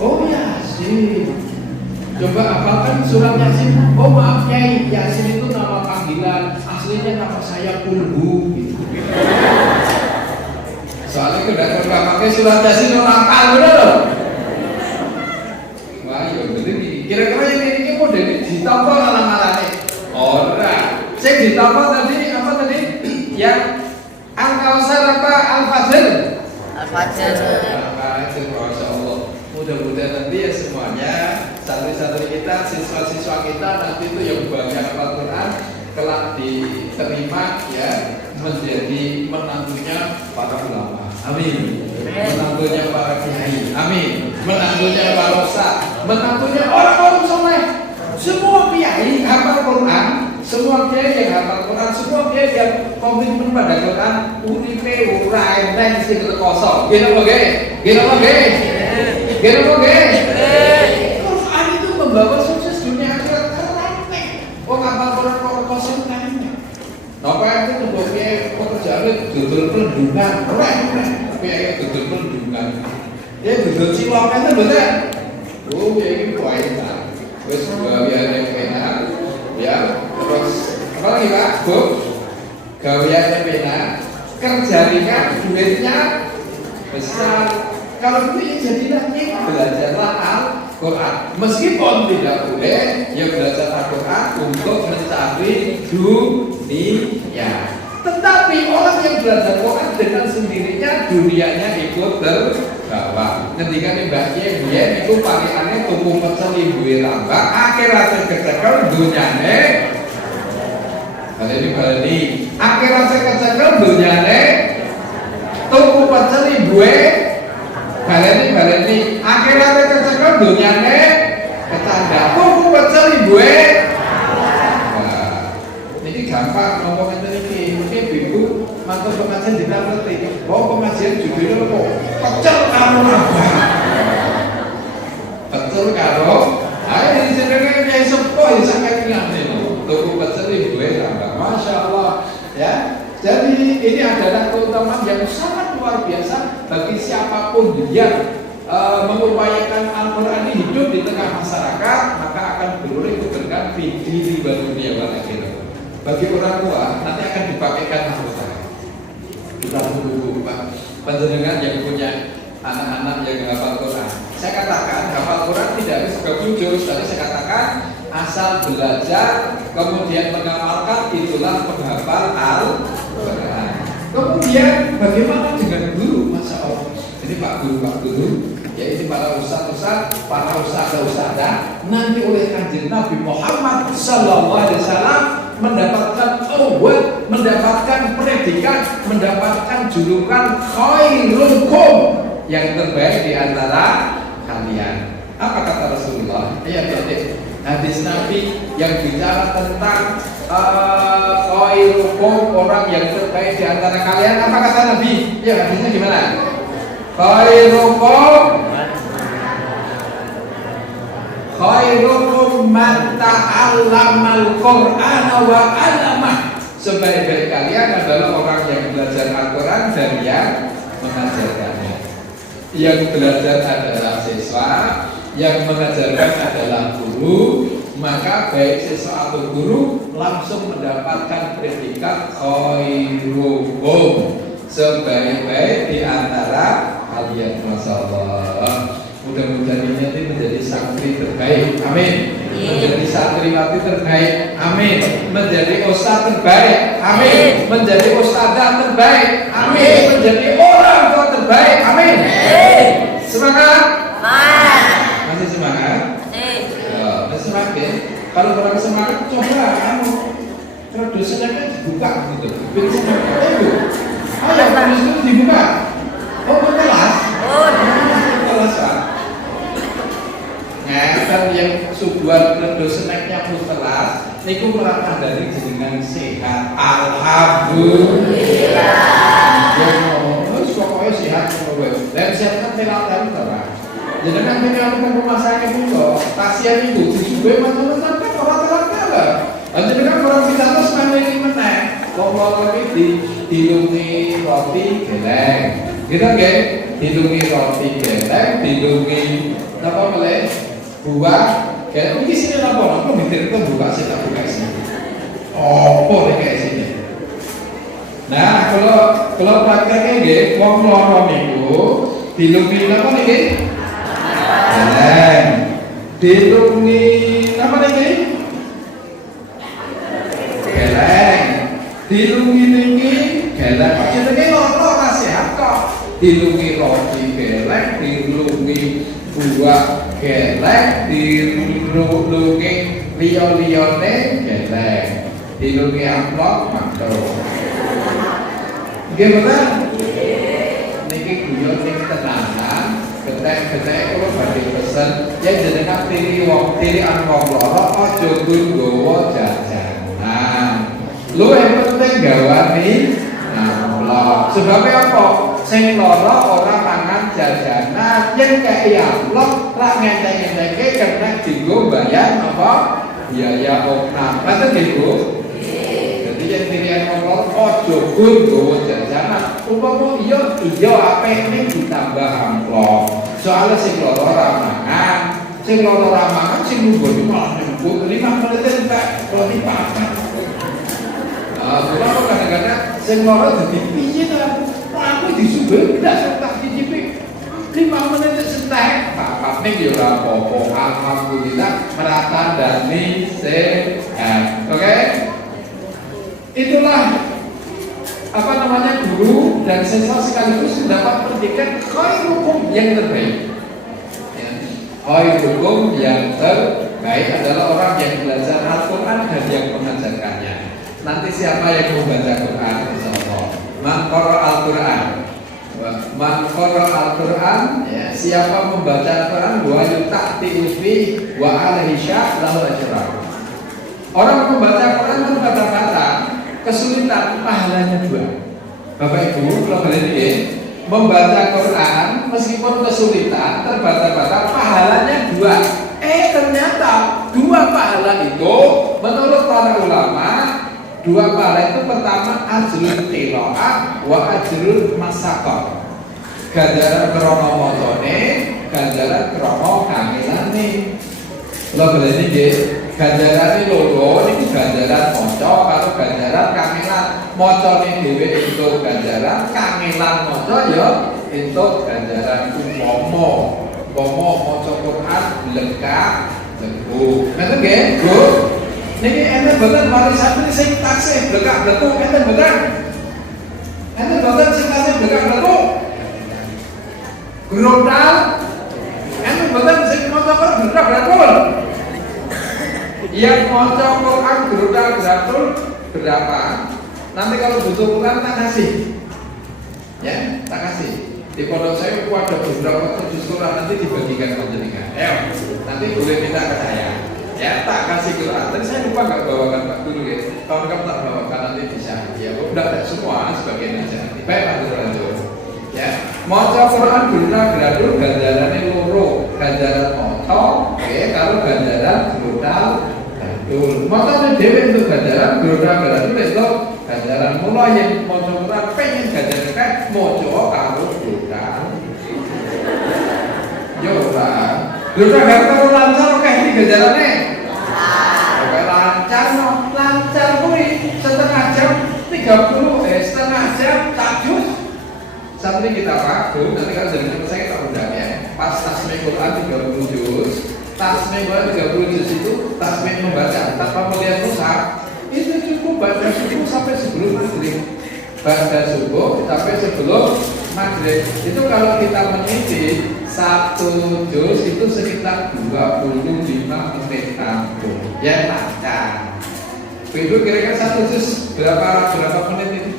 Oh Yasin. Coba hafalkan surat Yasin. Oh maaf Kiai, Yasin itu nama panggilan. Aslinya nama saya Kulbu. Gitu. Soalnya udah pakai surat Yasin orang hafal loh. Wah, ya bener ini. Kira-kira yang ini model ini ditambah alang-alangnya. Ora. Saya ditambah tadi apa tadi? Yang Al-Kausar apa Al-Fajr? Al-Fajr. Al-Fajr, Masya Allah. Mudah-mudahan nanti ya semuanya santri-santri kita, siswa-siswa kita nanti itu yang baca Al-Quran kelak diterima ya menjadi menantunya para ulama. Amin. Menantunya para kiai. Amin. Menantunya para ustaz. Menantunya orang-orang soleh. Semua kiai hafal Quran, semua kiai yang hafal Quran, semua kiai yang komitmen pada Quran, uripe ora eneng sing kosong. Gini apa ge? Quran itu membawa sukses dunia akhirat keren. Oh hafal Quran kok kosong kan? Napa itu tuh kiai pekerjaannya dudul pelendungan, keren. Kiai dudul pelendungan. Dia dudul cilok itu betul. Oh kiai kuaitan. Wes gaweane penak ya, terus apa lagi Pak? Bu? Gaweane penak, kerja ringan, duitnya besar. Kalau itu ya jadilah belajarlah Al-Quran. Meskipun tidak boleh ya belajar Al-Quran untuk mencari dunia. Tetapi orang yang belajar Quran dengan sendirinya dunianya ikut terbawa. Ketika Mbak Ye itu pariannya tuku pecel ibu tambah, akhirnya kecekel duniane. Balik akhirnya kecekel duniane. Tuku pecel ibu balik akhirnya kecekel duniane. Kecanda tuku pecel ibu. Ini gampang ngomong ini. Mungkin ibu mantu pengajian ditangketi. Oh pengajian judulnya apa? Pecel karo apa? Pecel karo. Ayo dijenenge nyai sepo ya saking ngene lho. Tuku pecel ibu tambah. Masya Allah ya. Jadi ini adalah keutamaan yang sangat luar biasa bagi siapapun yang mengupayakan Al-Quran ini hidup di tengah masyarakat, maka akan beroleh keberkahan di dunia wal akhirat. Bagi orang tua nanti akan dipakaikan mahkota. Kita tunggu Pak penjenengan yang punya anak-anak yang hafal Quran. Saya katakan hafal Quran tidak harus berjujur, tapi saya katakan asal belajar kemudian mengamalkan itulah penghafal Al-Quran. Kemudian bagaimana dengan guru? Masya Allah. Jadi Pak Guru, yaitu para ustaz-ustaz, para ustazah nanti oleh Kanjeng Nabi Muhammad SAW mendapatkan award, mendapatkan predikat, mendapatkan julukan khairukum, yang terbaik di antara kalian. Apa kata Rasulullah? Adik-adik, hadis Nabi yang bicara tentang khairukum, orang yang terbaik di antara kalian. Apa kata Nabi? Ya hadisnya gimana? Khairukum man ta'allamal Qur'ana wa 'allamah. Sebaik-baik kalian adalah orang yang belajar Al-Quran dan yang mengajarkannya. Yang belajar adalah siswa, yang mengajarkan adalah guru. Maka baik siswa atau guru langsung mendapatkan predikat khairukum, sebaik-baik di antara kalian. Masya Allah. Mudah-mudahan ini nanti menjadi santri terbaik. Amin. Menjadi santriwati terbaik. Amin. Menjadi ustaz terbaik. Amin. Menjadi ustazah terbaik. Amin. Menjadi orang tua terbaik. Amin. Semangat. Masih semangat? Ya, masih semakin. Kalau orang semangat, coba kamu produsennya kan dibuka gitu. Ayo, produsennya dibuka. Oh, kelas. Kelas Pak. Ngeten yang subuhan kredo seneknya putelas niku merata dari jenengan sehat. Alhamdulillah. Ya wis pokoke sehat kowe. Lah sehat kan telatan to, Pak. Jenengan menyang rumah sakit itu pasien itu disuguhi macam-macam kan ora ini meneh. Wong loro iki dilungi roti geleng. Gitu nggih? Dilungi roti geleng, dilungi napa meleh? Buah geleng. Iki sini napa? Kok mikir itu buka sih tak buka sih. Opo nek kayak sini. Nah, kalau prakteknya nggih, wong loro niku dilungi napa niki? Geleng. Dilungi napa niki? Geleng. Dilungi niki geleng. Jenenge loro ora sehat kok. Dilungi roti geleng, dilungi buah geleng, dilungi liya-liyane geleng. Dilungi amplop mantul. Nggih bener? Niki guyon niki tenanan, getek-getek kula badhe pesen, yen jenengan tiri wong loro aja nggawa jajanan. Luwih penting gawani amplop. Sebabe apa? Sing loro ora mangan jajanan, yen kei amplop ra ngenteng-entenge kena dienggo bayar apa? Biaya opnam. Ngoten nggih, Bu? Jadi yang pilihan ngomong ojo gun gowo jajanan. Umpama iya apik ning ditambah amplop. Soalnya sing loro ora mangan, sing nunggu malah nunggu 5 menit entek roti papat. Kula kadang-kadang sing loro dadi piye ta? Aku disuguhi ndak tak dicipi. 5 menit sentek, papat ning ya ora apa-apa. Alhamdulillah meratandani sehat. Oke? Itulah guru dan siswa sekaligus mendapat pendidikan khairukum yang terbaik. Khairukum yang terbaik adalah orang yang belajar Al-Quran dan yang mengajarkannya. Nanti siapa yang membaca Quran? Insyaallah. Man qara Al-Quran. Man qara Al-Quran, ya, siapa membaca Al-Quran wa yuta'ti fi wa alaihi sya' lahu ajran. Orang membaca Quran terbata-bata, kesulitan pahalanya 2. Bapak Ibu, kalau kalian ini membaca Quran meskipun kesulitan terbata-bata pahalanya 2. Ternyata 2 pahala itu menurut para ulama, 2 pahala itu pertama ajrul tilawah wa ajrul masaqah. Ganjaran krono mocone, ganjaran krono kamilane. Kalau kalian ini ganjaran loro niku ganjaran maca karo ganjaran kamilan. Macane dhewe entuk ganjaran, kamilan maca ya entuk ganjaran umpama. Umpama maca Quran lengkap, lengkap. Ngoten nggih, Bu? Niki enten boten mari santri sing taksih blekak-blekuk enten boten? Enten boten sing taksih blekak-blekuk? Grontal? Enten boten sing maca Quran blekak-blekuk? Yang maca Quran grontal berapa? Nanti kalau butuh Quran tak kasih, ya tak kasih. Di pondok saya ada beberapa juz Quran nanti dibagikan panjenengan. Nanti boleh minta ke saya. Ya tak kasih Quran. Tadi saya lupa nggak bawakan Pak Guru ya. Kalau kamu tak bawakan nanti bisa. Ya udah tak semua sebagian aja. Baik Pak Guru lanjut. Ya maca Quran gradul ganjarannya loro, ganjaran maca, oke. Kalau ganjaran gradul makanya dewe untuk ganjaran gradul itu ganjaran mulai yang maca Quran pengen ganjaran kan maca karo gradul. Yo ora. Gradul karo lancar oke iki ganjarane. Oke lancar no, lancar kuwi setengah jam setengah jam tak jus. Santri kita Pak, Bu, nanti kalau jadi saya tak undang ya. Pas tasmih Quran 30 juz, tasmih Quran 30 juz itu tasmih membaca tanpa melihat mushaf. Itu cukup baca subuh sampai sebelum maghrib. Baca subuh sampai sebelum maghrib. Itu kalau kita meniti 1 juz itu sekitar 25 menit tampung. Ya lancar. Ibu kira-kira 1 juz berapa menit ini?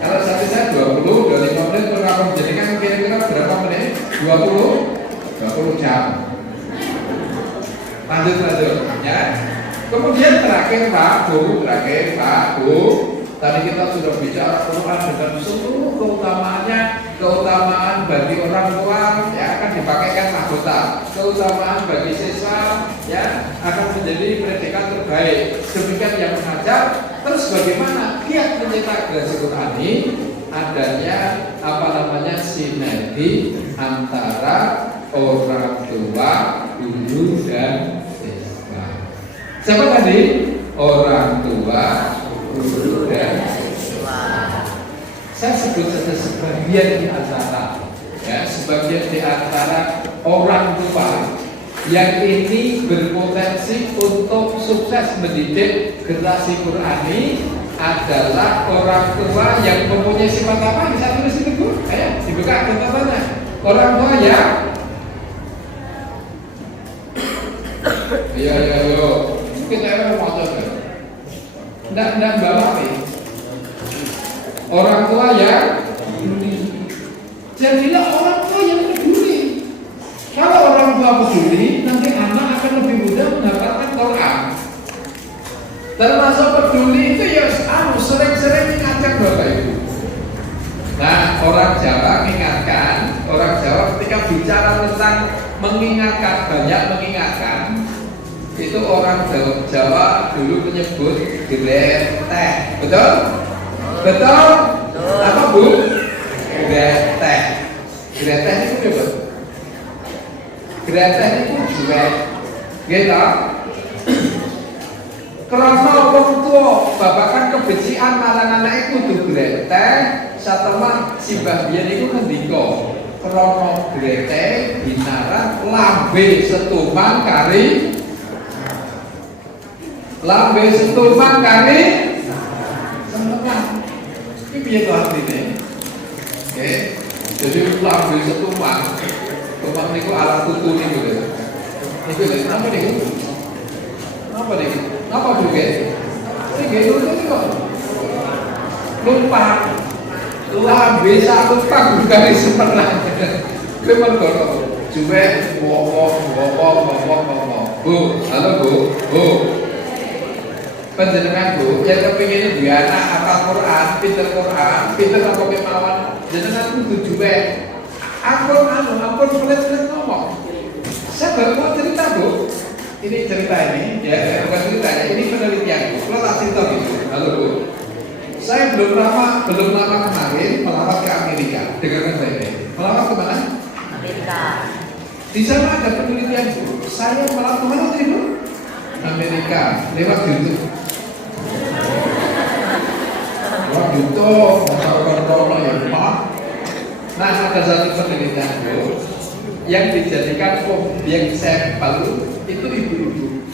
Kalau satu saya 25 menit per kapal, jadi kan kira-kira berapa menit? 20 jam. Lanjut ya. Kemudian terakhir Pak Bu, tadi kita sudah bicara Quran dengan seluruh keutamaan bagi orang tua yang akan dipakaikan mahkota, keutamaan bagi siswa ya akan menjadi predikat terbaik. Demikian yang mengajar. Terus bagaimana kiat mencetak generasi Qurani? Adanya sinergi antara orang tua, guru dan siswa. Siapa tadi? Orang tua, guru dan siswa. Saya sebut saja sebagian di antara, ya, sebagian di antara orang tua yang ini berpotensi untuk sukses mendidik generasi Qurani adalah orang tua yang mempunyai sifat apa? Bisa tulis itu Bu? Ayo dibuka catatannya. Orang tua yang iya, kita mau coba. Nggak bawa nih. Orang tua yang peduli. Jadilah orang tua yang peduli. Kalau orang tua peduli, nanti anak akan lebih mudah mendapatkan Quran. Termasuk peduli itu ya sering-sering ingatkan Bapak Ibu. Nah, orang Jawa mengingatkan, orang Jawa ketika bicara tentang mengingatkan, banyak mengingatkan, itu orang Jawa dulu menyebut greteh. Betul? Betul? Apa Bu? Greteh. Greteh itu apa? Greteh itu juwet. Gitu. Karena wong tua babakan kebencian marang anak kudu greteh, satemah simbah biyen iku ngendika, krana greteh binaran lambe setumpang kari senengan. Iki piye to artine? Oke. Jadi lambe setumpang. Tumpang niku alat tutu niku lho. Niku lho, apa niku? Apa niku? Apa juga? Ini itu kok lumpang, lambe satu pang bukan sepenang. Memang kalau juga ngomong. Bu, halo Bu. Penjenengan Bu, yang kepingin bu anak apa Quran, pinter apa kemauan, jenengan kudu juga. Ampun pelit ngomong. Saya baru mau cerita Bu. Ini cerita ini, ya bukan cerita ya, ini penelitian. Kalau tak cerita gitu, halo Bu. Saya belum lama kemarin melawat ke Amerika. Dengarkan saya ini. Melawat ke mana? Amerika. Di sana ada penelitian Bu. Saya melawat kemana tadi Bu? Amerika, lewat YouTube. Lewat YouTube, masalah ya Pak. Nah ada satu penelitian Bu yang dijadikan objek sampel itu ibu-ibu.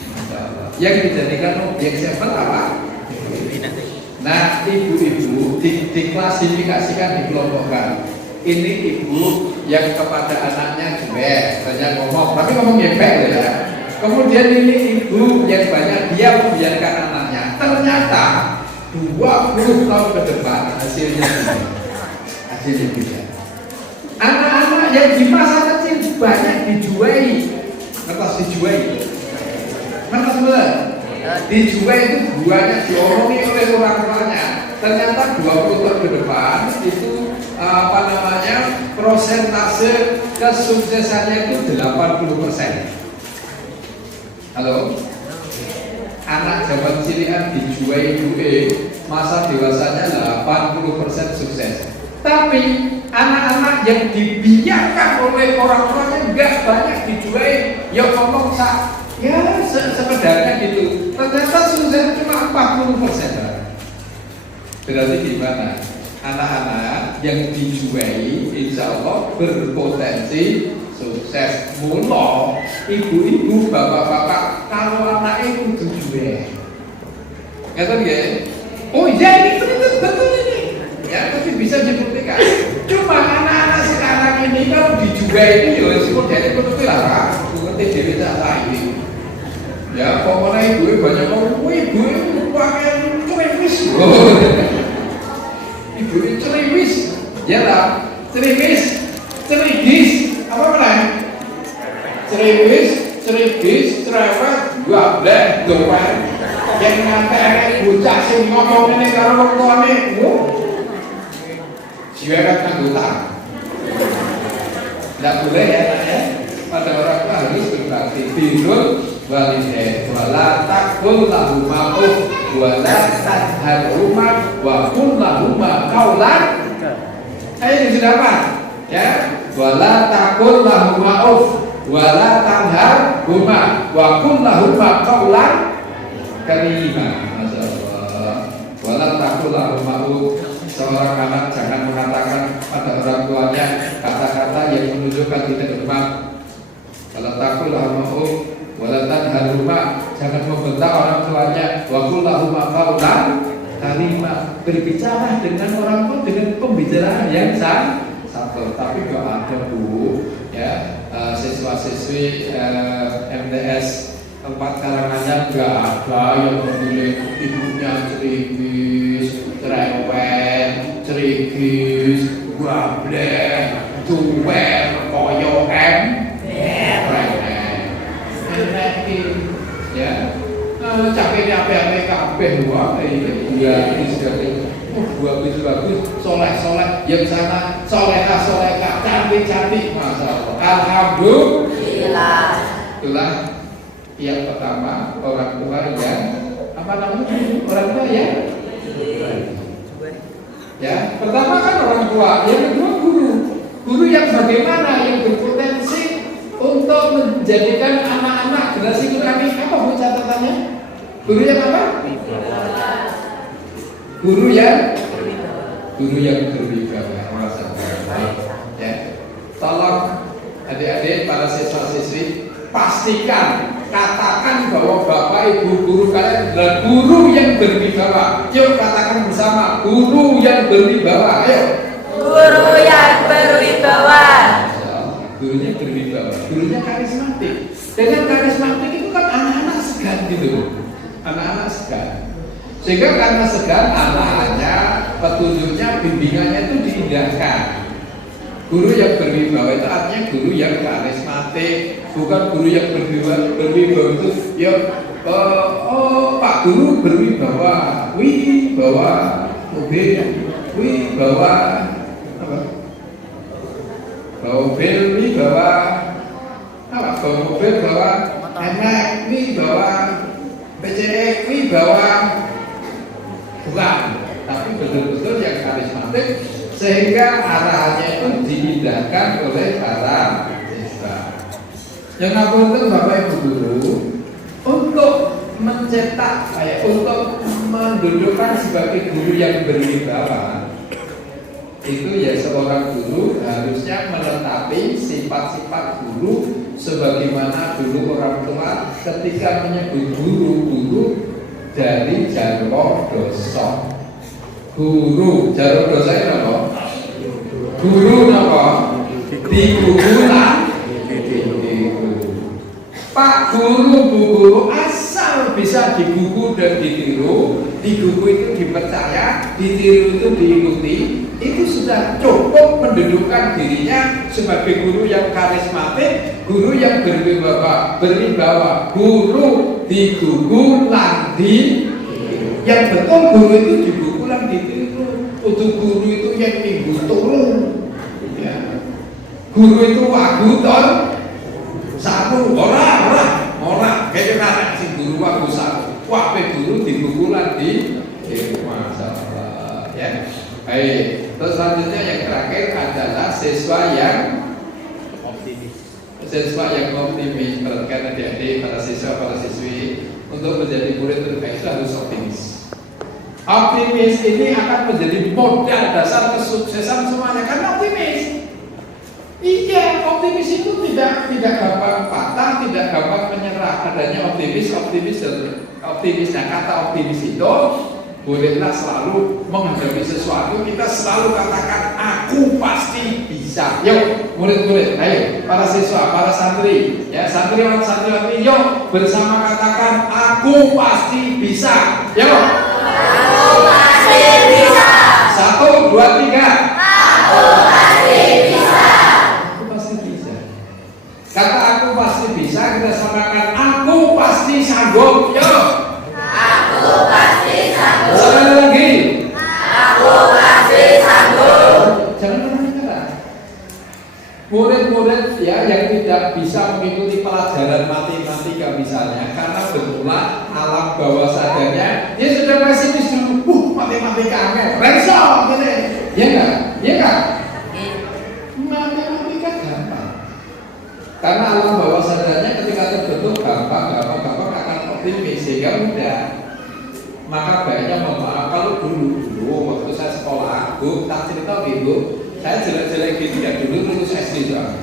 Yang dijadikan objek sampel apa? Nah, ibu-ibu diklasifikasikan, dikelompokkan. Ini ibu yang kepada anaknya gembek, banyak ngomong, tapi ngomong gembek ya. Kemudian ini ibu yang banyak dia membiarkan anaknya. Ternyata 20 tahun ke depan hasilnya bisa. Anak-anak yang di masa kecil banyak dijuai. Ngertos dijuai? Ngertos bener? Dijuai itu banyak diomongi oleh orang tuanya. Ternyata 20 tahun ke depan itu persentase kesuksesannya itu 80%. Halo? Anak zaman cilian dijuai masa dewasanya 80% sukses. Tapi anak-anak yang dibiarkan oleh orang tuanya nggak banyak dijuai, ya ngomong sepedarnya gitu. Ternyata suksesnya cuma 40%. Berarti gimana? Anak-anak yang dijuai, insya Allah berpotensi sukses. Mula ibu-ibu, bapak-bapak, kalau anak itu dijuai, ngerti ya? Oh iya ini betul ini. Ya, tapi bisa dibuktikan. Cuma anak-anak sekarang ini kalau dijual itu ya seperti itu betul lah. Ngerti diri tak ini. Ya, pokoknya ibu banyak orang, ibu pakai ceriwis. Ibu ceriwis, ya lah, cerigis, apa namanya? Cerewet, gablek, dopen. Yang ngantek bocah sing ngomong ini karo wong tuane. Siweret anggota. Tidak boleh ya, pada orang tua harus berbakti. Tidur walidain wala taqul lahuma uff wala tanharhuma wa qul lahuma qaulan. Ini sudah apa? Ya, wala taqul lahuma uff wala tanharhuma wa qul lahuma qaulan karima. Masyaallah. Wala taqul lahuma uff, seorang anak jangan mengatakan pada orang tuanya kata-kata yang menunjukkan tidak hormat. Wala taqul lahuma uff wala tanharhuma, jangan membentak orang tuanya. Wa qul lahuma qaulan karima, berbicara dengan orang tua dengan pembicaraan yang santun. Tapi kalau ada Bu ya, siswa-siswi MTS tempat karangannya nggak ada yang memilih ibunya cerigis, cerewet, cerigis, gablek, cuek, koyo ya, capeknya apa-apa kabeh wah iya bagus, soleh, yang sana soleh, cantik, masyaallah. Alhamdulillah. Itulah yang pertama, orang tua yang apa namanya? Orang tua ya, pertama kan orang tua, yang kedua guru yang bagaimana, yang berpotensi untuk menjadikan anak-anak generasi Qurani. Apa Bu catatannya? Guru yang apa? Guru yang berwibawa. Ya, tolong adik-adik para siswa-siswi pastikan, katakan bahwa bapak ibu guru kalian adalah guru yang berwibawa. Yuk katakan bersama, guru yang berwibawa. Ayo. Guru yang berwibawa. Gurunya berwibawa, gurunya karismatik. Dengan karismatik itu kan anak-anak segan gitu, anak-anak segan. Sehingga karena segan, anak-anaknya, petunjuknya, bimbingannya itu diindahkan. Guru yang berwibawa itu artinya guru yang karismatik, bukan guru yang berwibawa itu ya Pak Guru berwibawa, wibawa mobil, wibawa apa? Bawa mobil, wibawa apa? Bawa mobil, bawa enak, wibawa PCX, wibawa bukan, tapi betul-betul yang karismatik sehingga arahannya itu diindahkan oleh para siswa. Yang ngapunten Bapak Ibu guru, untuk mencetak untuk mendudukkan sebagai guru yang berwibawa, itu ya seorang guru harusnya menetapi sifat-sifat guru sebagaimana dulu orang tua ketika menyebut guru dari jarwo dosa. Guru jarwo dosa itu apa? Guru apa? Digugulan. Pak guru, bu guru, asal bisa digugu dan ditiru, digugu itu dipercaya, ditiru itu diikuti, itu sudah cukup mendudukkan dirinya sebagai guru yang karismatik, guru yang berwibawa, guru digugu lan ditiru. Yang betul guru itu digugu lan ditiru. Untuk guru itu yang ibu tolong, ya. Guru itu waguton. Satu orang kayak anak si guru waktu satu wape guru digugulan di masalah ya. Baik, terus selanjutnya yang terakhir adalah siswa yang optimis. Perhatikan adik-adik, para siswa, para siswi, untuk menjadi murid terbaik itu harus optimis. Optimis ini akan menjadi modal dasar kesuksesan semuanya karena optimis. Iya, optimis itu tidak gampang patah, tidak gampang menyerah. Adanya optimis. Nah, kata optimis itu bolehlah selalu menghadapi sesuatu. Kita selalu katakan aku pasti bisa. Yuk, murid-murid, ayo, para siswa, para santri, ya santriwan santriwati, yuk bersama katakan aku pasti bisa. Yuk. Aku pasti bisa. 1, 2, 3. Aku pasti bisa. Kata aku pasti bisa, kita samakan aku pasti sanggup. Yo. Aku pasti sanggup. Sekali lagi. Aku pasti sanggup. Jangan pernah. Murid-murid ya yang tidak bisa mengikuti pelajaran matematika misalnya, matematika angel, reso gini. Ya enggak? Ya enggak? Matematika gampang. Karena alam bawah sadarnya ketika terbentuk gampang akan optimis sehingga mudah. Maka baiknya memaaf kalau dulu waktu saya sekolah, Bu, tak cerita Bu, saya jelek-jelek gitu ya dulu lulus SD soalnya.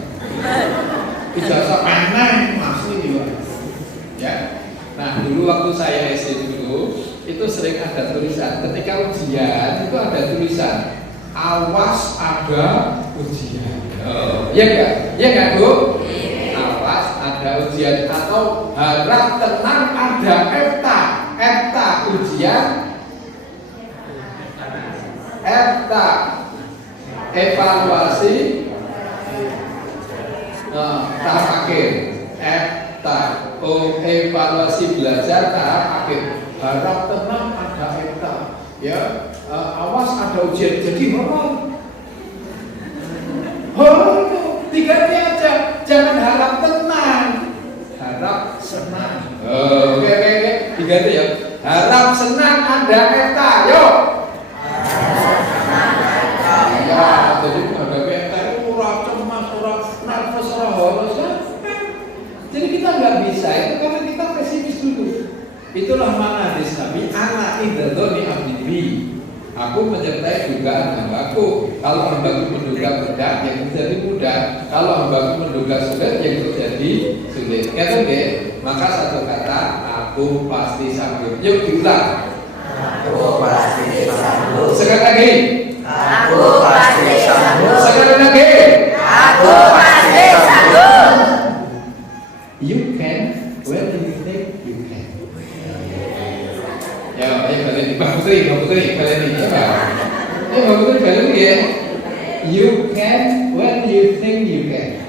Ijazah aneh masih juga. Ya. Nah dulu waktu saya SD dulu itu sering ada tulisan ketika ujian itu ada tulisan awas ada ujian. Iya enggak? Iya enggak Bu? Awas ada ujian atau harap tenang ada EFTA ujian, EFTA evaluasi tahap akhir, EFTA evaluasi belajar tahap akhir. Harap tenang ada EFTA, ya awas ada ujian. Jadi horor, tiganya aja, jangan harap tenang, harap senang. Oke, tiga itu ya. Harap senang ada EFTA, yuk. Ya, jadi ada EFTA itu kurang cemas, kurang nervous, kurang horor. Jadi kita nggak bisa itu karena kita pesimis dulu. Itulah mana hadis Nabi, ana idzoni abdi. Aku menyertai dugaan hambaku. Kalau hambaku menduga mudah, yang menjadi mudah. Kalau hambaku menduga sulit, yang terjadi sulit. Kata maka satu kata, aku pasti sanggup. Yuk diulang. Aku pasti sanggup. Sekali lagi. Aku pasti sanggup. Sekali lagi. Aku pasti sanggup. You can when you think you can. Ya, ayo kalian Mbak Putri kalian ini ya Mbak. Mbak Putri kalian ini ya. You can when you think you can.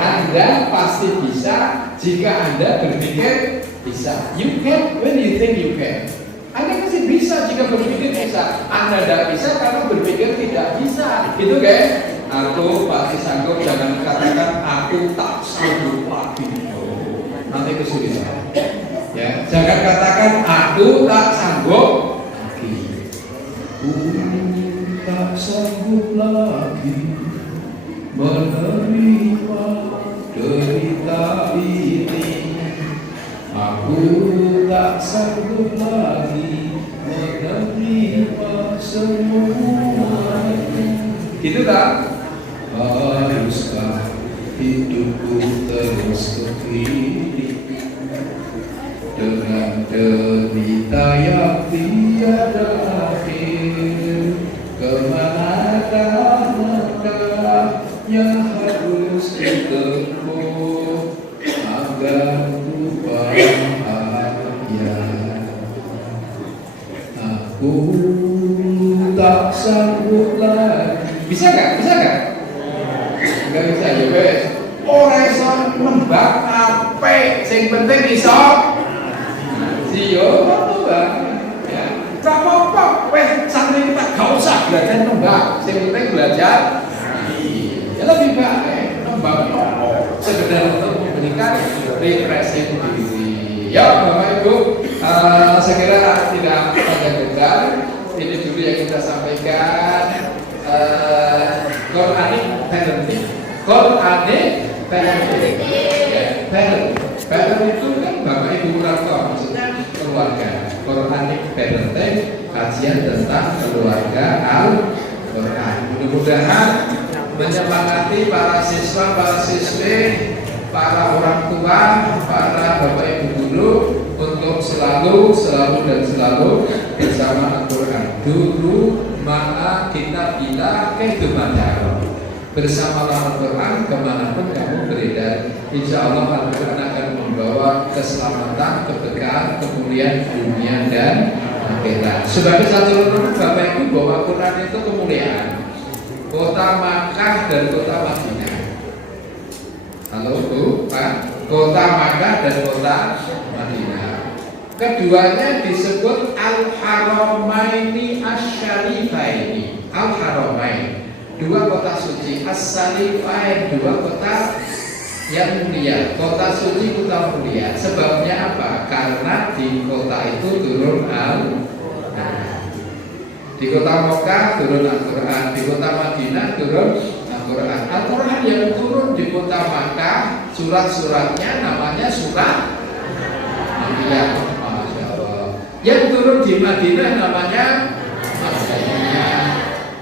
Anda pasti bisa jika Anda berpikir bisa. You can when you think you can. Anda pasti bisa jika berpikir bisa. Anda tidak bisa karena berpikir tidak bisa. Gitu kan? Aku pasti sanggup. Jangan katakan aku tak sanggup lagi. Nanti kesulitan. Ya, jangan katakan aku tak sanggup lagi. Aku tak sanggup lagi menerima derita ini. Aku tak sanggup lagi menerima semua. Gitu tak? Haruskah hidupku terus begini dengan derita yang tiada akhir? Kemanakah langkah yang harus ditempuh agar ku bahagia? Aku tak sanggup lagi. Bisa gak? Gak bisa ya wes. Ora iso nembak ape, sing penting iso sio nembak. Ya, gak apa-apa. Wes santri kita gak usah belajar nembak, sing penting belajar. Ya lebih baik nembak sekedar untuk memberikan refreshing diri. Ya Bapak Ibu, saya kira tidak panjang-panjang. Ini dulu yang kita sampaikan. Quranic parenting. Parent itu kan Bapak Ibu orang tua, maksudnya keluarga. Quranic parenting, kajian tentang keluarga Al-Quran. Mudah-mudahan menyemangati para siswa, para siswi, para orang tua, para Bapak Ibu guru untuk selalu bersama Al-Quran. Dulu mana kita bila kehidupan bersama Al-Quran kemanapun kamu beredar. Insya Allah Al-Quran akan membawa keselamatan, keberkahan, kemuliaan dunia dan akhirat. Sebagai satu rukun Bapak Ibu bahwa Al-Quran itu kemuliaan. Kota Makkah dan kota Madinah. Halo Bu, Pak. Kota Makkah dan kota Madinah. Keduanya disebut Al-Haramaini Asy-Syarifaini. Al-Haramain, dua kota suci, As-Salifain, dua kota yang mulia, kota suci, kota mulia. Sebabnya apa? Karena di kota itu turun Al-Quran. Di kota Mekah turun Al-Quran, di kota Madinah turun Al-Quran. Al-Quran yang turun di kota Mekah, surat-suratnya namanya surat Al-Quran. Masya Allah. Yang turun di Madinah namanya Madinah.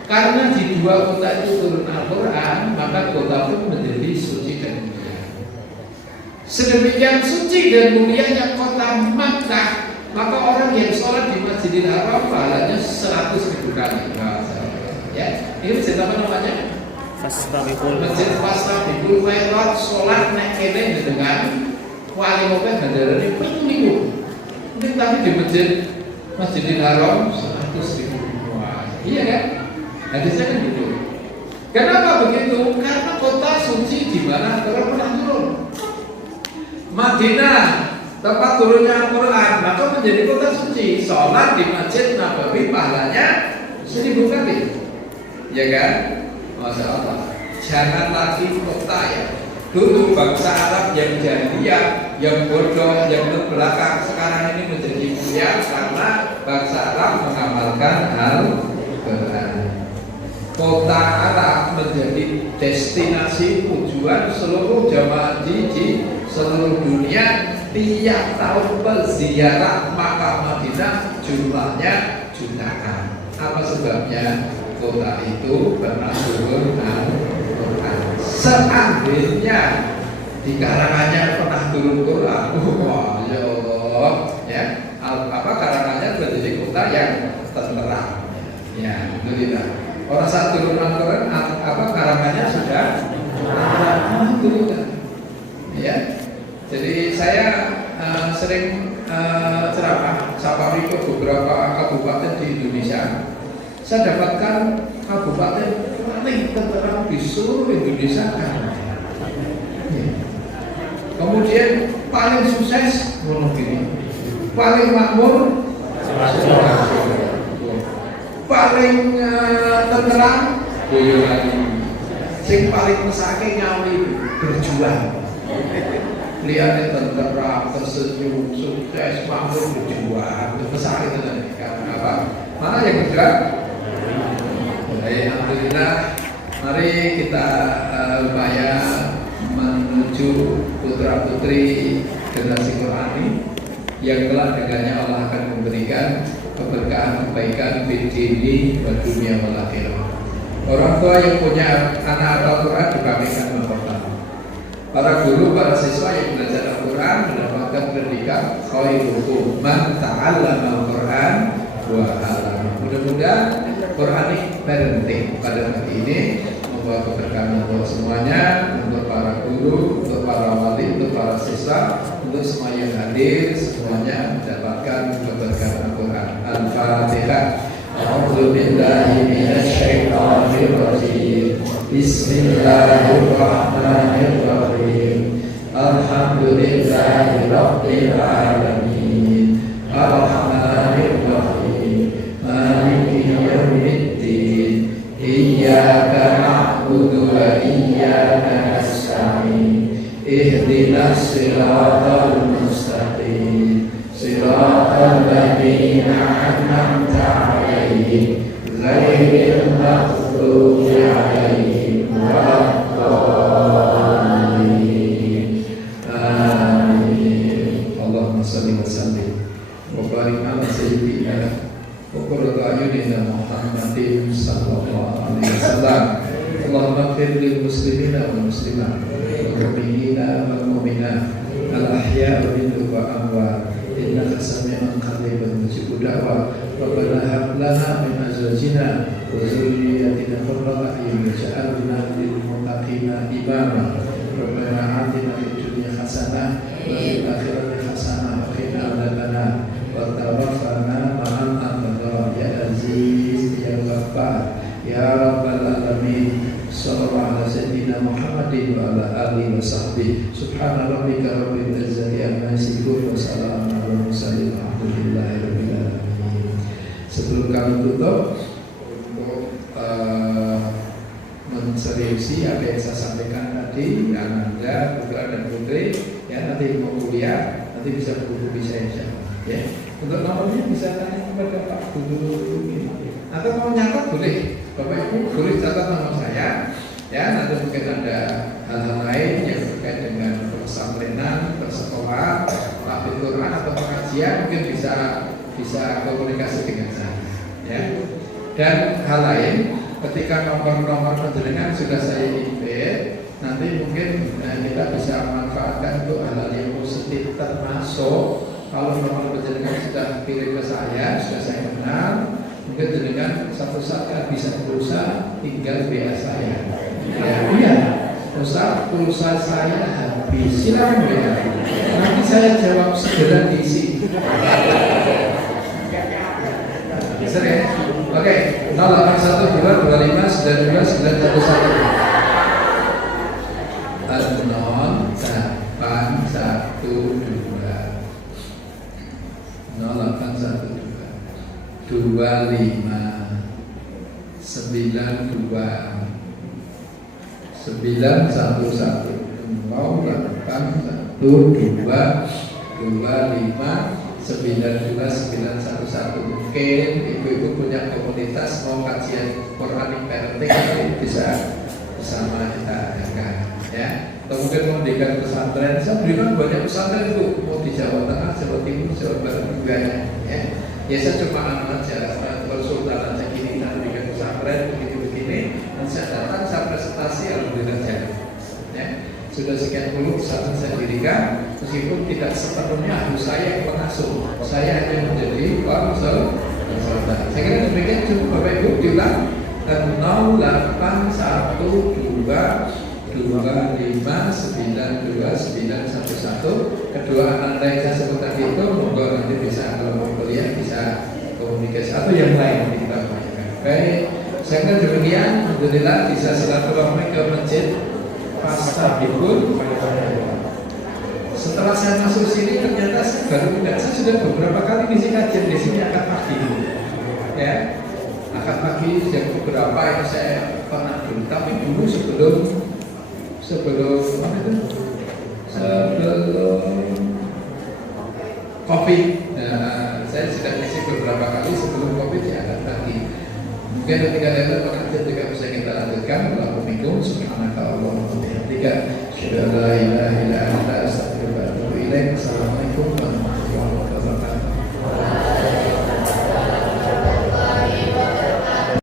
Karena di dua kota itu turun Al-Quran, maka kota pun menjadi suci dan mulia. Sedemikian suci dan mulianya kota Makkah, maka orang yang sholat di Masjidil Haram pahalanya 100.000 kali. Ya, ini masjid apa namanya? Masjid Fastabiqul Khairat. Sholat naik kene dengan wali mobil bandara ini minggu. Ini tapi di Masjidil Haram 100.000. Iya kan? Hadisnya kan gitu. Kenapa begitu? Karena kota suci di mana Al-Quran pernah turun. Madinah, tempat turunnya Al-Quran, maka menjadi kota suci. Sholat di Masjid Nabawi pahalanya 1000 kali. Ya kan? Masya Allah. Jangan lagi kota ya. Dulu bangsa Arab yang jahiliyah, yang bodoh, yang terbelakang, sekarang ini menjadi mulia karena bangsa Arab mengamalkan Al-Quran. Kota Arab menjadi destinasi tujuan seluruh jamaah haji di seluruh dunia. Tiap tahun berziarah Makkah Madinah jumlahnya jutaan. Apa sebabnya? Kota itu pernah turun Al-Quran. Seandainya di karangannya pernah turun Quran, ya Allah, ya, karangannya menjadi kota yang terterang. Ya, alhamdulillah. Orang saat turun Al-Quran, karangannya sudah turun. Ya, jadi saya sering ceramah safari ke beberapa kabupaten di Indonesia. Saya dapatkan kabupaten paling terterang di seluruh Indonesia kan. Ya. Kemudian paling sukses Wonogiri, paling makmur paling terterang Boyolali, sing paling mesake Ngawi berjuang. Lihatnya terterang, tersenyum, sukses, makmur, berjuang, mesake tenan. Karena apa? Mana yang bergerak? Alhamdulillah, mari kita upaya menuju putra putri generasi Qurani yang telah dengannya Allah akan memberikan keberkahan kebaikan di dini dan dunia wal akhirah. Orang tua yang punya anak Al-Quran dibangkitkan pertama. Para guru, para siswa yang belajar Al-Quran mendapatkan pendidikan khairukum man ta'allama Al-Quran wa 'allama. Mudah-mudahan Quranic parenting pada hari ini membawa keberkahan untuk semuanya, untuk para guru, untuk para wali, untuk para siswa, untuk semua yang hadir, semuanya mendapatkan keberkahan Al-Quran. Al-Fatihah. A'udzu billahi minasy syaithanir rajim. Bismillahirrahmanirrahim. Alhamdulillahi rabbil alamin. Arrahmanir rahim. Maliki yaumiddin. Iyyaka na'budu wa iyyaka nasta'in. Ihdinas siratal mustaqim. Siratal ladzina an'amta 'alaihim ghairil maghdubi 'alaihim waladdallin. Amin. Allahumma shalli wa sallim wa barik ala sayyidina wa qurratu a'yunina Muhammadin sallallahu alaihi wasallam. Allahumma ighfir lil muslimina wal muslimat wal mu'minina wal mu'minat al-ahya'i minhum wa amwat. Innaka sami'un qaribun mujibud da'wah. Rabbana hab lana min azwajina wa dhurriyyatina qurrata a'yun waj'alna lil muttaqina imama. Rabbana atina fid dunya hasanah wa fil akhirati hasanah wa qina adzabannar. Wa tawaffana ma'al abrar ya aziz ya ghaffar ya rabbal alamin. Sallallahu ala sayyidina Muhammadin wa ala alihi wa sahbihi. Subhana rabbika rabbil izzati amma yasifun wa salamun alal mursalin walhamdulillahi rabbil alamin. Sebelum kami tutup, untuk menseriusi apa yang saya sampaikan tadi, alhamdulillah putra dan putri ya nanti mau kuliah nanti bisa menghubungi saya insyaallah ya. Untuk nomornya bisa tanya kepada Pak Guru atau mau nyatat boleh, Bapak Ibu boleh catat nomor saya ya. Nanti mungkin ada hal-hal lain yang terkait dengan persantrenan, persekolahan, tahfidz Quran atau pengajian mungkin bisa komunikasi dengan saya ya. Dan hal lain ketika nomor-nomor penjaringan sudah saya input, nanti mungkin kita bisa manfaatkan untuk hal-hal yang positif, termasuk kalau nomor penjaringan sudah kirim ke saya, sudah saya kenal, mungkin jenengan satu saat bisa pulsa, tinggal WA saya. Ya, iya, Ustaz, pulsa saya habis, silakan WA. Nanti saya jawab segera diisi. Sering. Oke, 081225929111. 0911 mungkin ibu-ibu punya komunitas mau kajian Quranic parenting bisa bersama kita adakan ya. Atau mungkin mau dirikan pesantren, saya berikan banyak pesantren itu mau di Jawa Tengah, Jawa Timur, Jawa Barat juga ya. Ya saya cuma aja konsultan aja gini dan berikan pesantren begini-begini, dan saya datang saya presentasi alhamdulillah jadi ya. Sudah sekian puluh pesantren saya dirikan, meskipun tidak sepenuhnya harus saya yang pengasuh, saya hanya menjadi konsultan. Saya kira demikian cukup Bapak Ibu diulang. 081225929111. Kedua anak lain saya sebut tadi itu monggo nanti bisa kalau mau kuliah bisa komunikasi atau yang lain nanti kita tanyakan. Baik, saya kira demikian. Alhamdulillah bisa silaturahmi ke masjid Fastabikul. Setelah saya masuk sini ternyata saya baru tidak, saya sudah beberapa kali ngisi kajian di sini akad pagi ya. Akad pagi yang beberapa itu saya pernah dulu, tapi dulu sebelum COVID. Nah, saya sudah ngisi beberapa kali sebelum COVID ya akad pagi. Mungkin ketika level pengajian juga bisa kita lanjutkan. Waalaikumsalam subhanallah wa bihamdika asyhadu an la ilaha illa anta astaghfiruka wa atubu ilaik. Assalamualaikum warahmatullahi wabarakatuh.